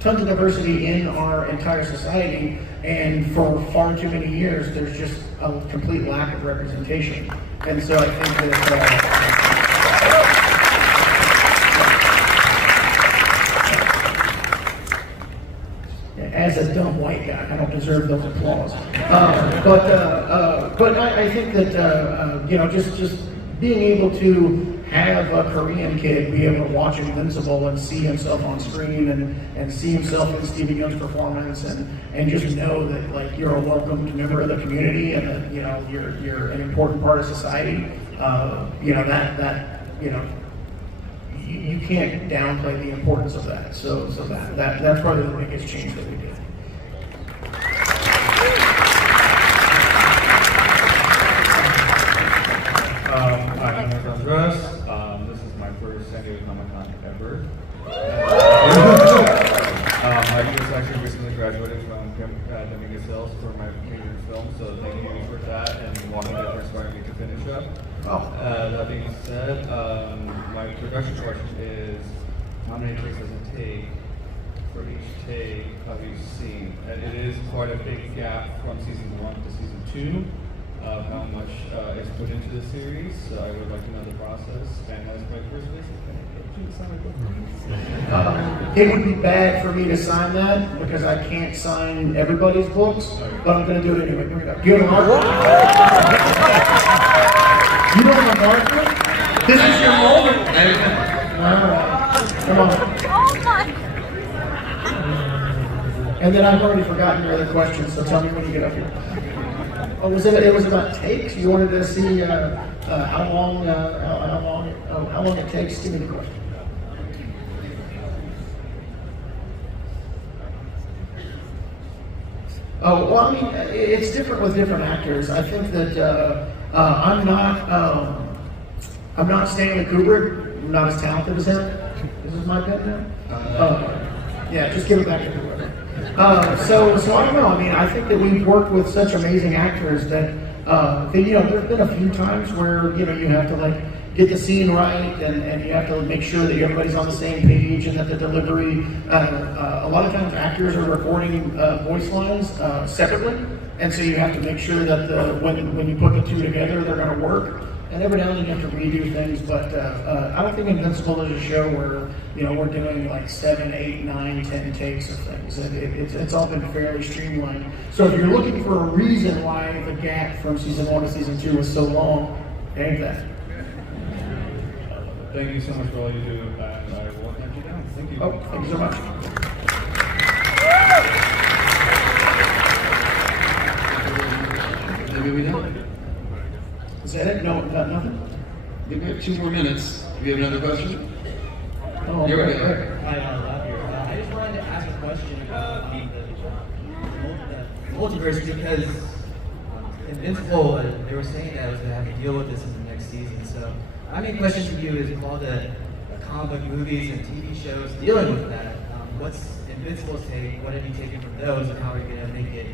tons of diversity in our entire society, and for far too many years there's just a complete lack of representation. And so I think that as a dumb white guy, I don't deserve those applause. But I think that you know, just being able to have a Korean kid be able to watch Invincible and see himself on screen, and see himself in Steven Yeun's performance, and just know that like you're a welcomed member of the community, and that you know you're an important part of society. You know, that you know, you can't downplay the importance of that. So that's probably the biggest change that we did. Hi, I'm Andres. This is my first San Diego Comic-Con ever. I just actually recently graduated from Dominguez Hills for my major film, so thank you for that and walking that for inspiring me to finish up. That being said, my production question is, how many takes does it take for each take of each scene? And it is quite a big gap from season 1 to season 2. Of how much is put into the series, so I would like to know the process. And as my first visit, can I get you to sign my book? It would be bad for me to sign that because I can't sign everybody's books, but I'm going to do it anyway. Bring it up. Do you have a marker? You don't have a marker? This is your moment. All right. Come on. And then I've already forgotten your other questions, so tell me when you get up here. Oh, it was about takes? You wanted to see how long it takes? Give me the question. Oh, well, I mean, it's different with different actors. I think that I'm not Stanley Kubrick. I'm not as talented as him. This is my pet now. Yeah, just give it back to Kubrick. So I don't know. I mean, I think that we've worked with such amazing actors that you know, there's been a few times where you know you have to like get the scene right, and you have to make sure that everybody's on the same page, and that the delivery. A lot of times, actors are recording voice lines separately, and so you have to make sure that when you put the two together, they're going to work. And every now and then you have to redo things, but I don't think Invincible is a show where you know we're doing like 7, 8, 9, 10 takes of things. It's all been fairly streamlined. So if you're looking for a reason why the gap from season 1 to season 2 was so long, it ain't that. Thank you so much for all you do, and I will hunt you down. Thank you. Oh, thank you so much. Maybe we done. Is that it? No, got nothing? We have 2 more minutes. Do you have another question? Oh, here we go. Hi, I just wanted to ask a question about the multiverse, because Invincible, they were saying that I was going to have to deal with this in the next season. So my main question to you is, with all the comic book movies and TV shows dealing with that, what's Invincible's take, what have you taken from those, and how are you going to make it,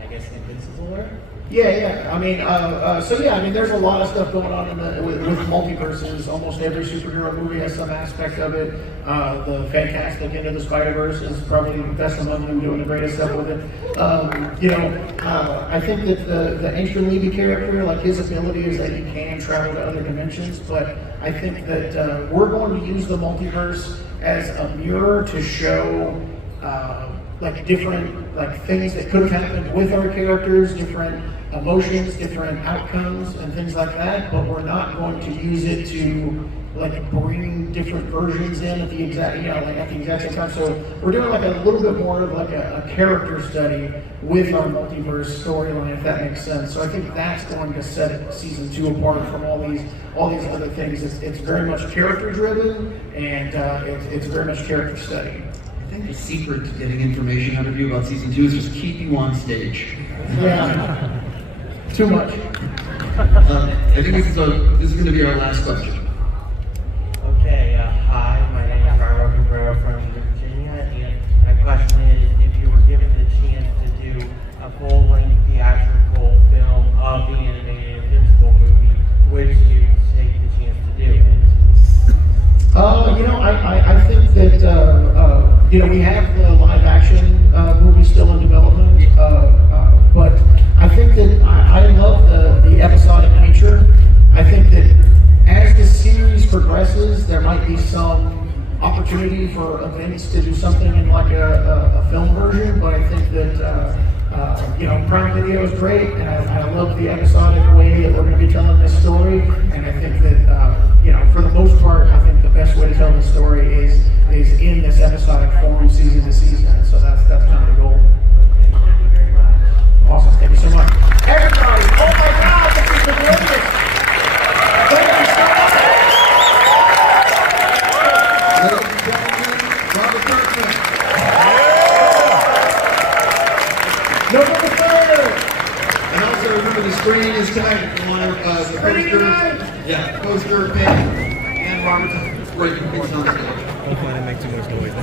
I guess, Invincible? Yeah. I mean, there's a lot of stuff going on with multiverses. Almost every superhero movie has some aspect of it. The Fantastic Into the Spider-Verse is probably the best among them, doing the greatest stuff with it. I think that the Ancient Levy character, like his ability is that he can travel to other dimensions, but I think that we're going to use the multiverse as a mirror to show different things that could have happened with our characters, different emotions, different outcomes, and things like that. But we're not going to use it to bring different versions in at the exact same time. So we're doing a little bit more of a character study with our multiverse storyline, if that makes sense. So I think that's going to set season 2 apart from all these other things. It's very much character driven, and it's very much character study. I think the secret to getting information out of you about season 2 is just keep you on stage. Yeah. Too much. I think this is going to be our last question. Okay, hi, my name is Ryan Ottley from Virginia, and my question is, if you were given the chance to do a full-length theatrical film of the animated Invincible movie, would you take the chance to do it? I think that we have the live-action movie still in development, but I think that I love the episodic nature. I think that as the series progresses, there might be some opportunity for events to do something in a film version, but I think that Prime Video is great, and I love the episodic way that we're going to be telling this story, and I think that for the most part, I think the best way to tell the story is in this episodic form, season to season. So that's kind of the goal. Awesome, thank you so much, everybody. Oh my God, this is the greatest. Thank you so much. Ladies and gentlemen, Robert Kirkman. November 3rd. And also remember the screening is tonight. If you want the poster, poster, pen, and Robert's great picks on stage. Hopefully I didn't make too much noise.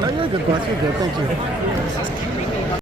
No, you're good, boss. You're good. Thank you.